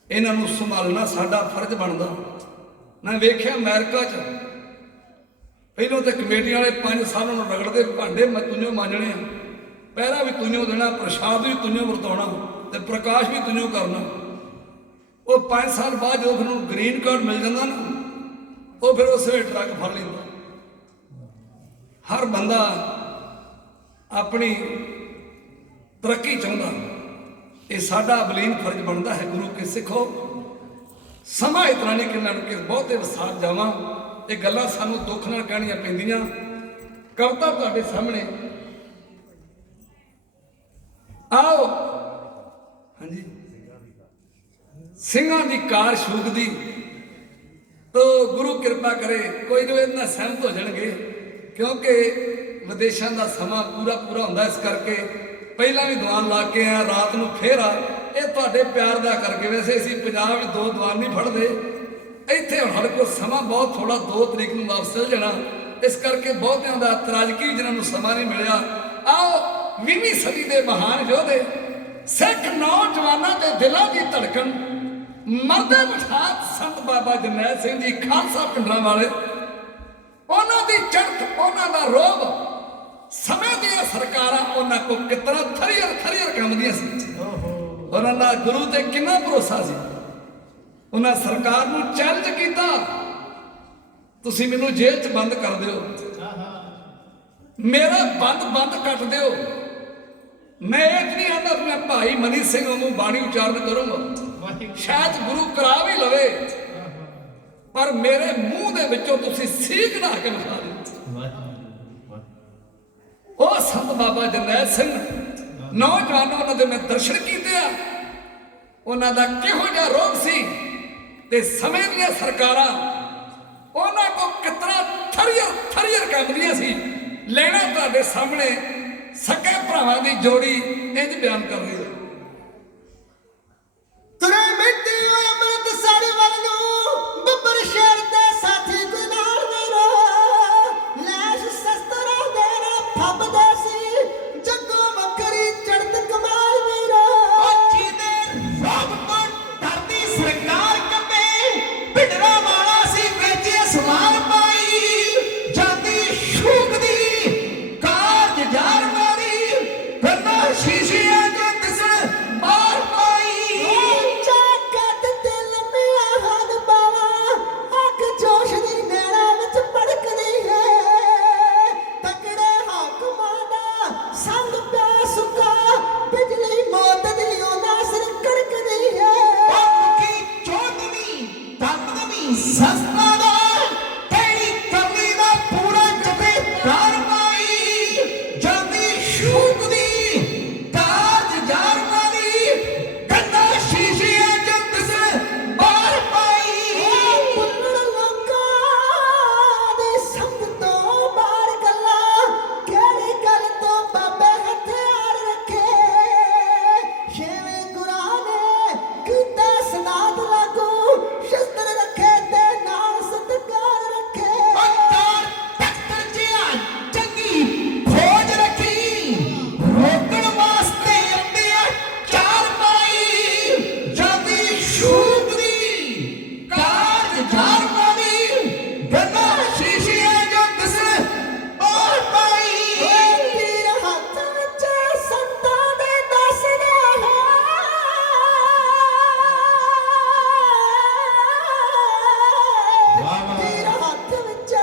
ਇਹਨਾਂ ਨੂੰ ਸੰਭਾਲਣਾ ਸਾਡਾ ਫਰਜ਼ ਬਣਦਾ। ਮੈਂ ਵੇਖਿਆ ਅਮਰੀਕਾ 'ਚ ਪਹਿਲੋਂ ਤਾਂ ਕਮੇਟੀ ਵਾਲੇ 5 ਸਾਲਾਂ ਨੂੰ ਰਗੜਦੇ, ਭਾਂਡੇ ਮੈਂ ਤੁੰਨਿਓ ਮਾਂਜਣੇ ਆ, ਪਹਿਰਾ ਵੀ ਤੁੰਨਿਓ ਦੇਣਾ, ਪ੍ਰਸ਼ਾਦ ਵੀ ਤੁੰਨਿਓ ਵਰਤਾਉਣਾ ਤੇ ਪ੍ਰਕਾਸ਼ ਵੀ ਤੁੰਨਿਓ ਕਰਨਾ। ਉਹ 5 ਸਾਲ ਬਾਅਦ ਜਦੋਂ ਫਿਰ ਉਹਨੂੰ ਗ੍ਰੀਨ ਕਾਰਡ ਮਿਲ ਜਾਂਦਾ ਨਾ, ਉਹ ਫਿਰ ਉਸ ਵੇਲੇ ਟਰੱਕ ਫੜ ਲੈਂਦਾ। ਹਰ ਬੰਦਾ ਆਪਣੀ ਤਰੱਕੀ ਚਾਹੁੰਦਾ। ਇਹ ਸਾਡਾ ਬਲੀਨ ਫਰਜ਼ ਬਣਦਾ ਹੈ। ਗੁਰੂ ਕੇ ਸਿੱਖੋ, ਸਮਾਂ ਇਤਨਾ ਨਹੀਂ ਕਿ ਮੈਂ ਬਹੁਤੇ ਵਿਸਥਾਰ ਜਾਵਾਂ। ਇਹ ਗੱਲਾਂ ਸਾਨੂੰ ਦੁੱਖ ਨਾਲ ਕਹਿਣੀਆਂ ਪੈਂਦੀਆਂ। ਕਵਿਤਾ ਤੁਹਾਡੇ ਸਾਹਮਣੇ ਆਓ। ਹਾਂਜੀ, ਸਿੰਘਾਂ ਦੀ ਕਾਰ ਸ਼ੂਕਦੀ ਤੋ ਗੁਰੂ ਕਿਰਪਾ ਕਰੇ ਕੋਈ ਜੋ ਇਹਨਾਂ ਸਹਿਮਤ ਹੋ ਜਾਣਗੇ, ਕਿਉਂਕਿ ਵਿਦੇਸ਼ਾਂ ਦਾ ਸਮਾਂ ਪੂਰਾ ਹੁੰਦਾ। ਇਸ ਕਰਕੇ ਪਹਿਲਾਂ ਵੀ ਦੀਵਾਨ ਲਾ ਕੇ ਆਇਆ, ਰਾਤ ਨੂੰ ਫੇਰ ਆ। ਇਹ ਤੁਹਾਡੇ ਪਿਆਰ ਦਾ ਕਰਕੇ। ਵੈਸੇ ਅਸੀਂ ਪੰਜਾਬ ਵਿੱਚ 2 ਦੀਵਾਨ ਨਹੀਂ ਫੜਦੇ, ਇੱਥੇ ਹੁਣ ਸਾਡੇ ਕੋਲ ਸਮਾਂ ਬਹੁਤ ਥੋੜਾ, 2 ਤਰੀਕ ਨੂੰ ਵਾਪਸ ਚਲ ਜਾਣਾ। ਇਸ ਕਰਕੇ ਬਹੁਤਿਆਂ ਦਾ ਤਰਾਜਕੀ ਜਿਨ੍ਹਾਂ ਨੂੰ ਸਮਾਂ ਨਹੀਂ ਮਿਲਿਆ। ਆਓ 20ਵੀਂ ਸਦੀ ਦੇ ਮਹਾਨ ਯੋਧੇ, ਸਿੱਖ ਨੌਜਵਾਨਾਂ ਦੇ ਦਿਲਾਂ ਦੀ ਧੜਕਣ, ਮਰਦੇ ਮਠਾਤ ਸੰਤ ਬਾਬਾ ਜਰਨੈਲ ਸਿੰਘ ਜੀ ਖਾਲਸਾ ਪਿੰਡਰਾਂ ਵਾਲੇ, ਉਹਨਾਂ ਦੀ ਚੜ੍ਹਤ, ਉਹਨਾਂ ਦਾ ਰੋਬ, ਸਮੇਂ ਦੀਆਂ ਸਰਕਾਰਾਂ ਉਹਨਾਂ ਕੋ ਕਿਤਨਾ ਥਰੀਅਰ ਕੰਮ ਦੀਆਂ ਸੀ। ਉਹਨਾਂ ਦਾ ਗੁਰੂ ਤੇ ਕਿੰਨਾ ਭਰੋਸਾ ਸੀ। ਉਹਨਾਂ ਸਰਕਾਰ ਨੂੰ ਚੈਲੰਜ ਕੀਤਾ, ਤੁਸੀਂ ਮੈਨੂੰ ਜੇਲ੍ਹ 'ਚ ਬੰਦ ਕਰ ਦਿਓ, ਮੇਰਾ ਬੰਦ ਕੱਟ ਦਿਓ। ਮੈਂ ਇਹ ਨਹੀਂ ਆਂਦਾ ਮੈਂ ਭਾਈ ਮਨੀ ਸਿੰਘ ਨੂੰ ਬਾਣੀ ਉਚਾਰਨ ਕਰੂੰਗਾ, ਸ਼ਾਇਦ ਗੁਰੂ ਕਰਾ ਵੀ ਲਵੇ, ਪਰ ਮੇਰੇ ਮੂੰਹ ਦੇ ਵਿੱਚੋਂ ਤੁਸੀਂ ਸੀਖ ਲਾ ਕੇ ਵਿਖਾ ਦਿਓ। ਉਹ ਸੰਤ ਬਾਬਾ ਜਰਨੈਲ ਸਿੰਘ, ਨੌਜਵਾਨਾਂ, ਉਹਨਾਂ ਦੇ ਮੈਂ ਦਰਸ਼ਨ ਕੀਤੇ ਆ। ਉਹਨਾਂ ਦਾ ਕਿਹੋ ਜਿਹਾ ਰੋਗ ਸੀ ਤੇ ਸਮੇਂ ਦੀਆਂ ਸਰਕਾਰਾਂ ਉਹਨਾਂ ਕੋ ਕਿਤਨਾ ਥਰੀਅਰ ਕੰਬਦੀਆਂ ਸੀ। ਲੈਣਾ ਤੁਹਾਡੇ ਸਾਹਮਣੇ ਸਕੇ ਭਰਾਵਾਂ ਦੀ ਜੋੜੀ ਇੰਜ ਬਿਆਨ ਕਰ ਰਹੀ ਹੈ। ਤੁਰੇ ਮਿੱਟੀ ਓਏ ਅੰਮ੍ਰਿਤਸਰ ਵੱਲ ਨੂੰ, ਬੱਬਰ ਸ਼ਹਿਰ ਦੇ ਸਾਥੀ ਗੁਨਾਲ ਮੇਰਾ, ਲੈਸ਼ ਸ਼ਸਤਰਾਂ ਦੇ ਨਾਲ ਫੱਬਦੇ ਸੀ, ਜੱਗੋਂ ਵੱਖਰੀ ਚੜ੍ਹਤ ਕਮਾਲ ਮੇਰਾ। ਜਿਹਦੇ ਰੋਬ ਤੋਂ ਡਰਦੀ ਸਰਕਾਰ ਕੰਬੇ, ਭਿੰਡਰਾਂ ਵਾਲਾ ਸੀ ਵਿੱਚ ਅਸਮਾਨ ਪਾਈ, ਜਾਂਦੀ ਸ਼ੂਕਦੀ ਕਾਰਜ ਜਾਰ ਮਾਰੀ, ਗੰਨਾ ਸ਼ੀਸ਼ਿਆਂ ਜੋ ਦਿਸਣ ਬਾਹਰ ਪਾਈ। ਉੱਚਾ ਕੱਦ ਤੇ ਲੰਮੀਆਂ ਹਨ ਬਾਵਾਂ, ਅੱਗ ਜੋਸ਼ ਦੀ ਨੈਣਾ ਵਿੱਚ ਭੜਕਦੀ ਹੈ, ਤਕੜੇ ਹਾਕਮਾਂ ਦਾ ਸੰਗ ਪਿਆ ਸੁੱਕਾ, ਬਿਜਲੀ ਮੌਤ ਦੀ ਉਹਨਾਂ ਸਿਰ ਕੜਕਦੀ ਹੈ। ਮੁਕੀ ਚੌਦਵੀਂ ਦੰਦਵੀਂ ਸਸਤਾ ਦਾ, ਤੇਰੀ ਕਮੀ ਦਾ ਪੂਰਾ ਜਪੇ ਕਾਰ ਪਾਈ, ਜਾਂਦੀ ਸ਼ੂਕਦੀ ਕਾਰਜ ਜਾਰ ਮਾਰੀ, ਗੰਦਾ ਸ਼ੀਸ਼ਿਆਂ ਚ ਦਿਸਣ ਬਾਹਰ ਪਾਈ। ਪੁੱਲੜ ਲੋਕਾਂ ਦੇ ਸੰਗ ਤੋਂ ਬਾਹਰ ਗੱਲਾਂ, ਕਿਹੜੀ ਗੱਲ ਤੋਂ ਬਾਬੇ ਹਥਿਆਰ ਰੱਖੇ, ਛੇਵੇਂ ਗੁਰਾਂ ਨੇ ਕੀਤਾ ਸਨਾਤ ਲਾਗੂ, ਸ਼ਸਤਰ ਰੱਖੇ ਤੇ ਨਾਲ ਸਤਿਕਾਰ ਰੱਖੇ। ਤਾਰ ਤਖਤ ਜਿਹਾ ਚੰਗੀ ਫੌਜ ਰੱਖੀ, ਰੋਕਣ ਵਾਸਤੇ ਅੰਦਿਆ ਚਾਰ ਪਾਈ, ਜਾਂਦੀ ਸ਼ੂਕਦੀ ਕਾਰਜ ਜਾਰ ਮਾਰੀ, ਗੰਨਾ ਸ਼ੀਸ਼ਿਆਂ ਜੋ ਦਿਸਣ ਬਾਹਰ ਪਾਈ। ਤੀਰ ਹੱਥ ਵਿੱਚ ਸੰਤਾਂ ਦੇ ਦੱਸਦਾ ਹੈ, ਤੀਰ ਹੱਥ ਵਿੱਚ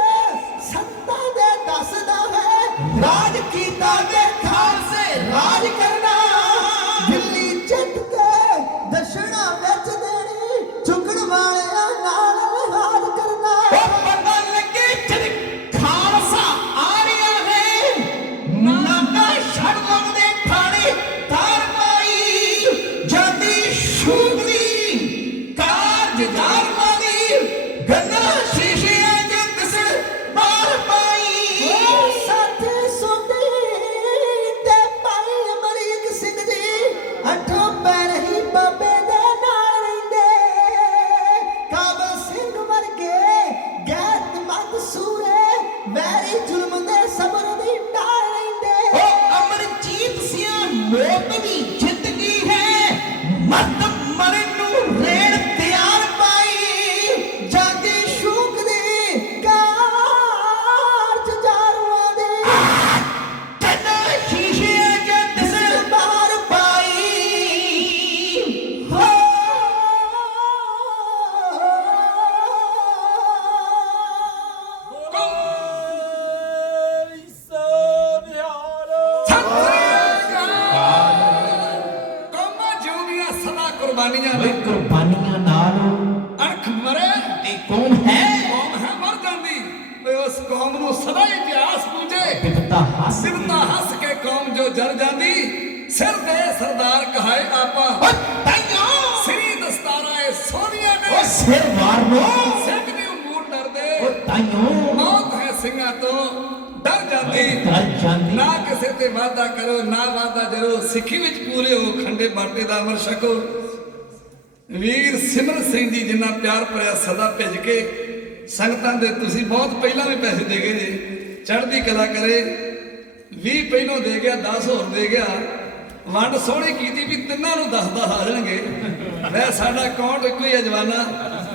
ਸੰਤਾਂ ਦੇ ਦੱਸਦਾ ਹੈ, ਰਾਜ ਕੀਤਾ ਤੇ ਖਾਲਸੇ ਰਾਜ ਕਰਨਾ, ਦਿੱਲੀ ਚੱਟ ਕੇ ਦਸ਼ਣਾ ਵਿੱਚ ਦੇਣੀ, ਝੁਕਣ ਵਾਲਿਆਂ ਨਾਲ ਲਿਹਾਜ਼ ਕਰਨਾ। ਉਹ ਪਤਾ ਲੱਗੇ ਜਦ ਖਾਲਸਾ ਆ ਰਿਹਾ ਹੈ, ਨਾਨਾ ਛੜ ਲਾਉਂਦੇ ਠਾਣੇ ਤਾਰ ਪਾਈ, ਜਾਂਦੀ ਸ਼ੂਕਦੀ ਕਾਰਜ ਜਾਰ ਮਾਰੀ, ਗੰਨਾ ਸ਼ੀਸ਼ਿਆਂ ਚ ਦਿਸਣ ਬਾਹਰ ਪਾਈ। ਸਾਥੀ ਸੁਣਦੀ ਤੇ ਭਾਈ ਅਮਰੀਕ ਸਿੰਘ ਜੀ, ਅੱਠੋਂ ਪੈਰ ਹੀ ਬਾਬੇ ਦੇ ਨਾਲ ਰਹਿੰਦੇ, ਕਾਬਲ ਸਿੰਘ ਵਰਗੇ ਗੈਰਤਮੰਦ ਸੂਰੇ, ਵੈਰੀ ਜ਼ੁਲਮ ਦੇ ਸਬਰ ਦੀ ਢਾਲ ਰਹਿੰਦੇ। ਉਹ ਅਮਰਜੀਤ ਸਿੰਘ ਮੌਤ ਦੀ ਜ਼ਿੰਦਗੀ ਹੈ, ਮਤ ਮਰਨ ਨੂੰ ਰੇਣ ਤਿਆਰ ਪਾਈ, ਜਾਂਦੀ ਸ਼ੂਕ ਦੀ ਕਾਰਜ ਜਾਰੂਆਂ ਦੀ, ਗੰਨਾ ਸ਼ੀਸ਼ਿਆਂ ਚ ਦਿਸਣ ਬਾਹਰ ਪਾਈ। ਹੋ ਕੌਮਾਂ ਜਿਉਂਦੀਆਂ ਸਦਾ ਕੁਰਬਾਨੀਆਂ ਦੇ, ਕੁਰਬਾਨੀਆਂ ਨਾਲ ਅਣਖ ਮਰੇ ਤੇ ਕੌਮ ਹੈ ਕੌਮ ਹੈ ਮਰ ਜਾਂਦੀ। ਓਏ ਉਸ ਕੌਮ ਨੂੰ ਸਦਾ ਇਤਿਹਾਸ ਪੂਜੇ, ਬਿਪਤਾ ਹੱਸ ਸਿਰਤਾ ਹੱਸ ਕੇ ਕੌਮ ਜੋ ਜਲ ਜਾਂਦੀ, ਸਿਰ ਦੇ ਸਰਦਾਰ ਕਹਾਏ ਆਪਾ, ਤਾਈਓ ਸ੍ਰੀ ਦਸਤਾਰਾਂ ਇਹ ਸੋਹਣੀਆਂ ਉਹ ਨੇ, ਸਿਰ ਵਾਰਨੋ ਸਿੰਘ ਦੀ ਮੂਰ ਡਰਦੇ, ਉਹ ਤਾਈਓ ਮੌਤ ਹੈ ਸਿੰਘਾਂ ਤੋਂ ਡਰ ਜਾਂਦੀ। ਡਰ ਜਾਂਦੀ। ਨਾ ਕਿਸੇ ਤੇ ਵਾਅਦਾ ਕਰੋ, ਨਾ ਵਾਅਦਾ ਜਰੋ, ਸਿੱਖੀ ਵਿੱਚ ਪੂਰੇ ਹੋ, ਖੰਡੇ ਬਾਟੇ ਦਾ ਅਮਰ ਛਕੋ। ਵੀਰ ਸਿਮਰਨ ਸਿੰਘ ਜੀ ਜਿੰਨਾ ਪਿਆਰ ਭਰਿਆ ਸਦਾ ਭਿੱਜ ਕੇ ਸੰਗਤਾਂ ਦੇ, ਤੁਸੀਂ ਬਹੁਤ ਪਹਿਲਾਂ ਵੀ ਪੈਸੇ ਦੇ ਗਏ ਜੀ, ਚੜ੍ਹਦੀ ਕਲਾ ਕਰੇ। 20 ਪਹਿਲੋਂ ਦੇ ਗਿਆ, 10 ਹੋਰ ਦੇ ਗਿਆ, ਵੰਡ ਸੋਹਣੀ ਕੀਤੀ ਵੀ ਤਿੰਨਾਂ ਨੂੰ 10 ਆ ਜਾਣਗੇ। ਮੈਂ ਸਾਡਾ ਅਕਾਊਂਟ ਇੱਕੋ ਹੀ ਹੈ ਜਵਾਨਾ,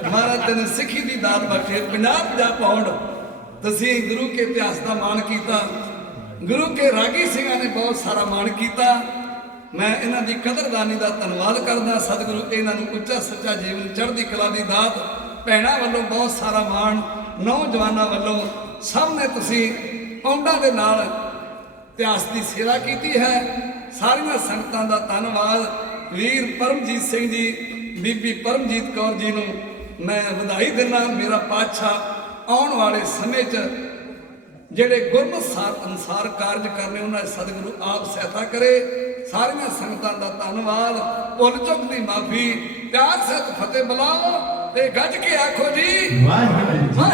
ਮਹਾਰਾਜ ਤੈਨੂੰ ਸਿੱਖੀ ਦੀ ਦਾਤ ਬਖਸ਼ੇ। 50 ਪਾਉਂਡ ਤੁਸੀਂ ਗੁਰੂ ਕੇ ਇਤਿਹਾਸ ਦਾ ਮਾਣ ਕੀਤਾ, ਗੁਰੂ ਕੇ ਰਾਗੀ ਸਿੰਘਾਂ ਨੇ ਬਹੁਤ ਸਾਰਾ ਮਾਣ ਕੀਤਾ। ਮੈਂ ਇਹਨਾਂ ਦੀ ਕਦਰਦਾਨੀ ਦਾ ਧੰਨਵਾਦ ਕਰਦਾ। ਸਤਿਗੁਰੂ ਇਹਨਾਂ ਨੂੰ ਉੱਚਾ ਸੱਚਾ ਜੀਵਨ ਚੜ੍ਹਦੀ ਕਲਾ ਦੀ ਦਾਤ। ਭੈਣਾਂ ਵੱਲੋਂ ਬਹੁਤ ਸਾਰਾ ਮਾਣ, ਨੌਜਵਾਨਾਂ ਵੱਲੋਂ ਸਭ ਨੇ ਤੁਸੀਂ ਪੌਂਡਾਂ ਦੇ ਨਾਲ ਇਤਿਹਾਸ ਦੀ ਸੇਵਾ ਕੀਤੀ ਹੈ। ਸਾਰੀਆਂ ਸੰਗਤਾਂ ਦਾ ਧੰਨਵਾਦ। ਵੀਰ ਪਰਮਜੀਤ ਸਿੰਘ ਜੀ, ਬੀਬੀ ਪਰਮਜੀਤ ਕੌਰ ਜੀ ਨੂੰ ਮੈਂ ਵਧਾਈ ਦਿੰਦਾ। ਮੇਰਾ ਪਾਤਸ਼ਾਹ ਆਉਣ ਵਾਲੇ ਸਮੇਂ 'ਚ ਜਿਹੜੇ ਗੁਰਮਤਿ ਅਨੁਸਾਰ ਕਾਰਜ ਕਰਨੇ ਉਹਨਾਂ ਦੇ ਸਤਿਗੁਰੂ ਆਪ ਸਹਾਇਤਾ ਕਰੇ। ਸਾਰੀਆਂ ਸੰਗਤਾਂ ਦਾ ਧੰਨਵਾਦ। ਭੁੱਲ ਚੁੱਕ ਦੀ ਮਾਫੀ। ਪਿਆਰ ਸਹਿਤ ਫਤਿਹ ਬੁਲਾਓ ਤੇ ਗੱਜ ਕੇ ਆਖੋ ਜੀ ਵਾਹਿਗੁਰੂ ਜੀ ਕਾ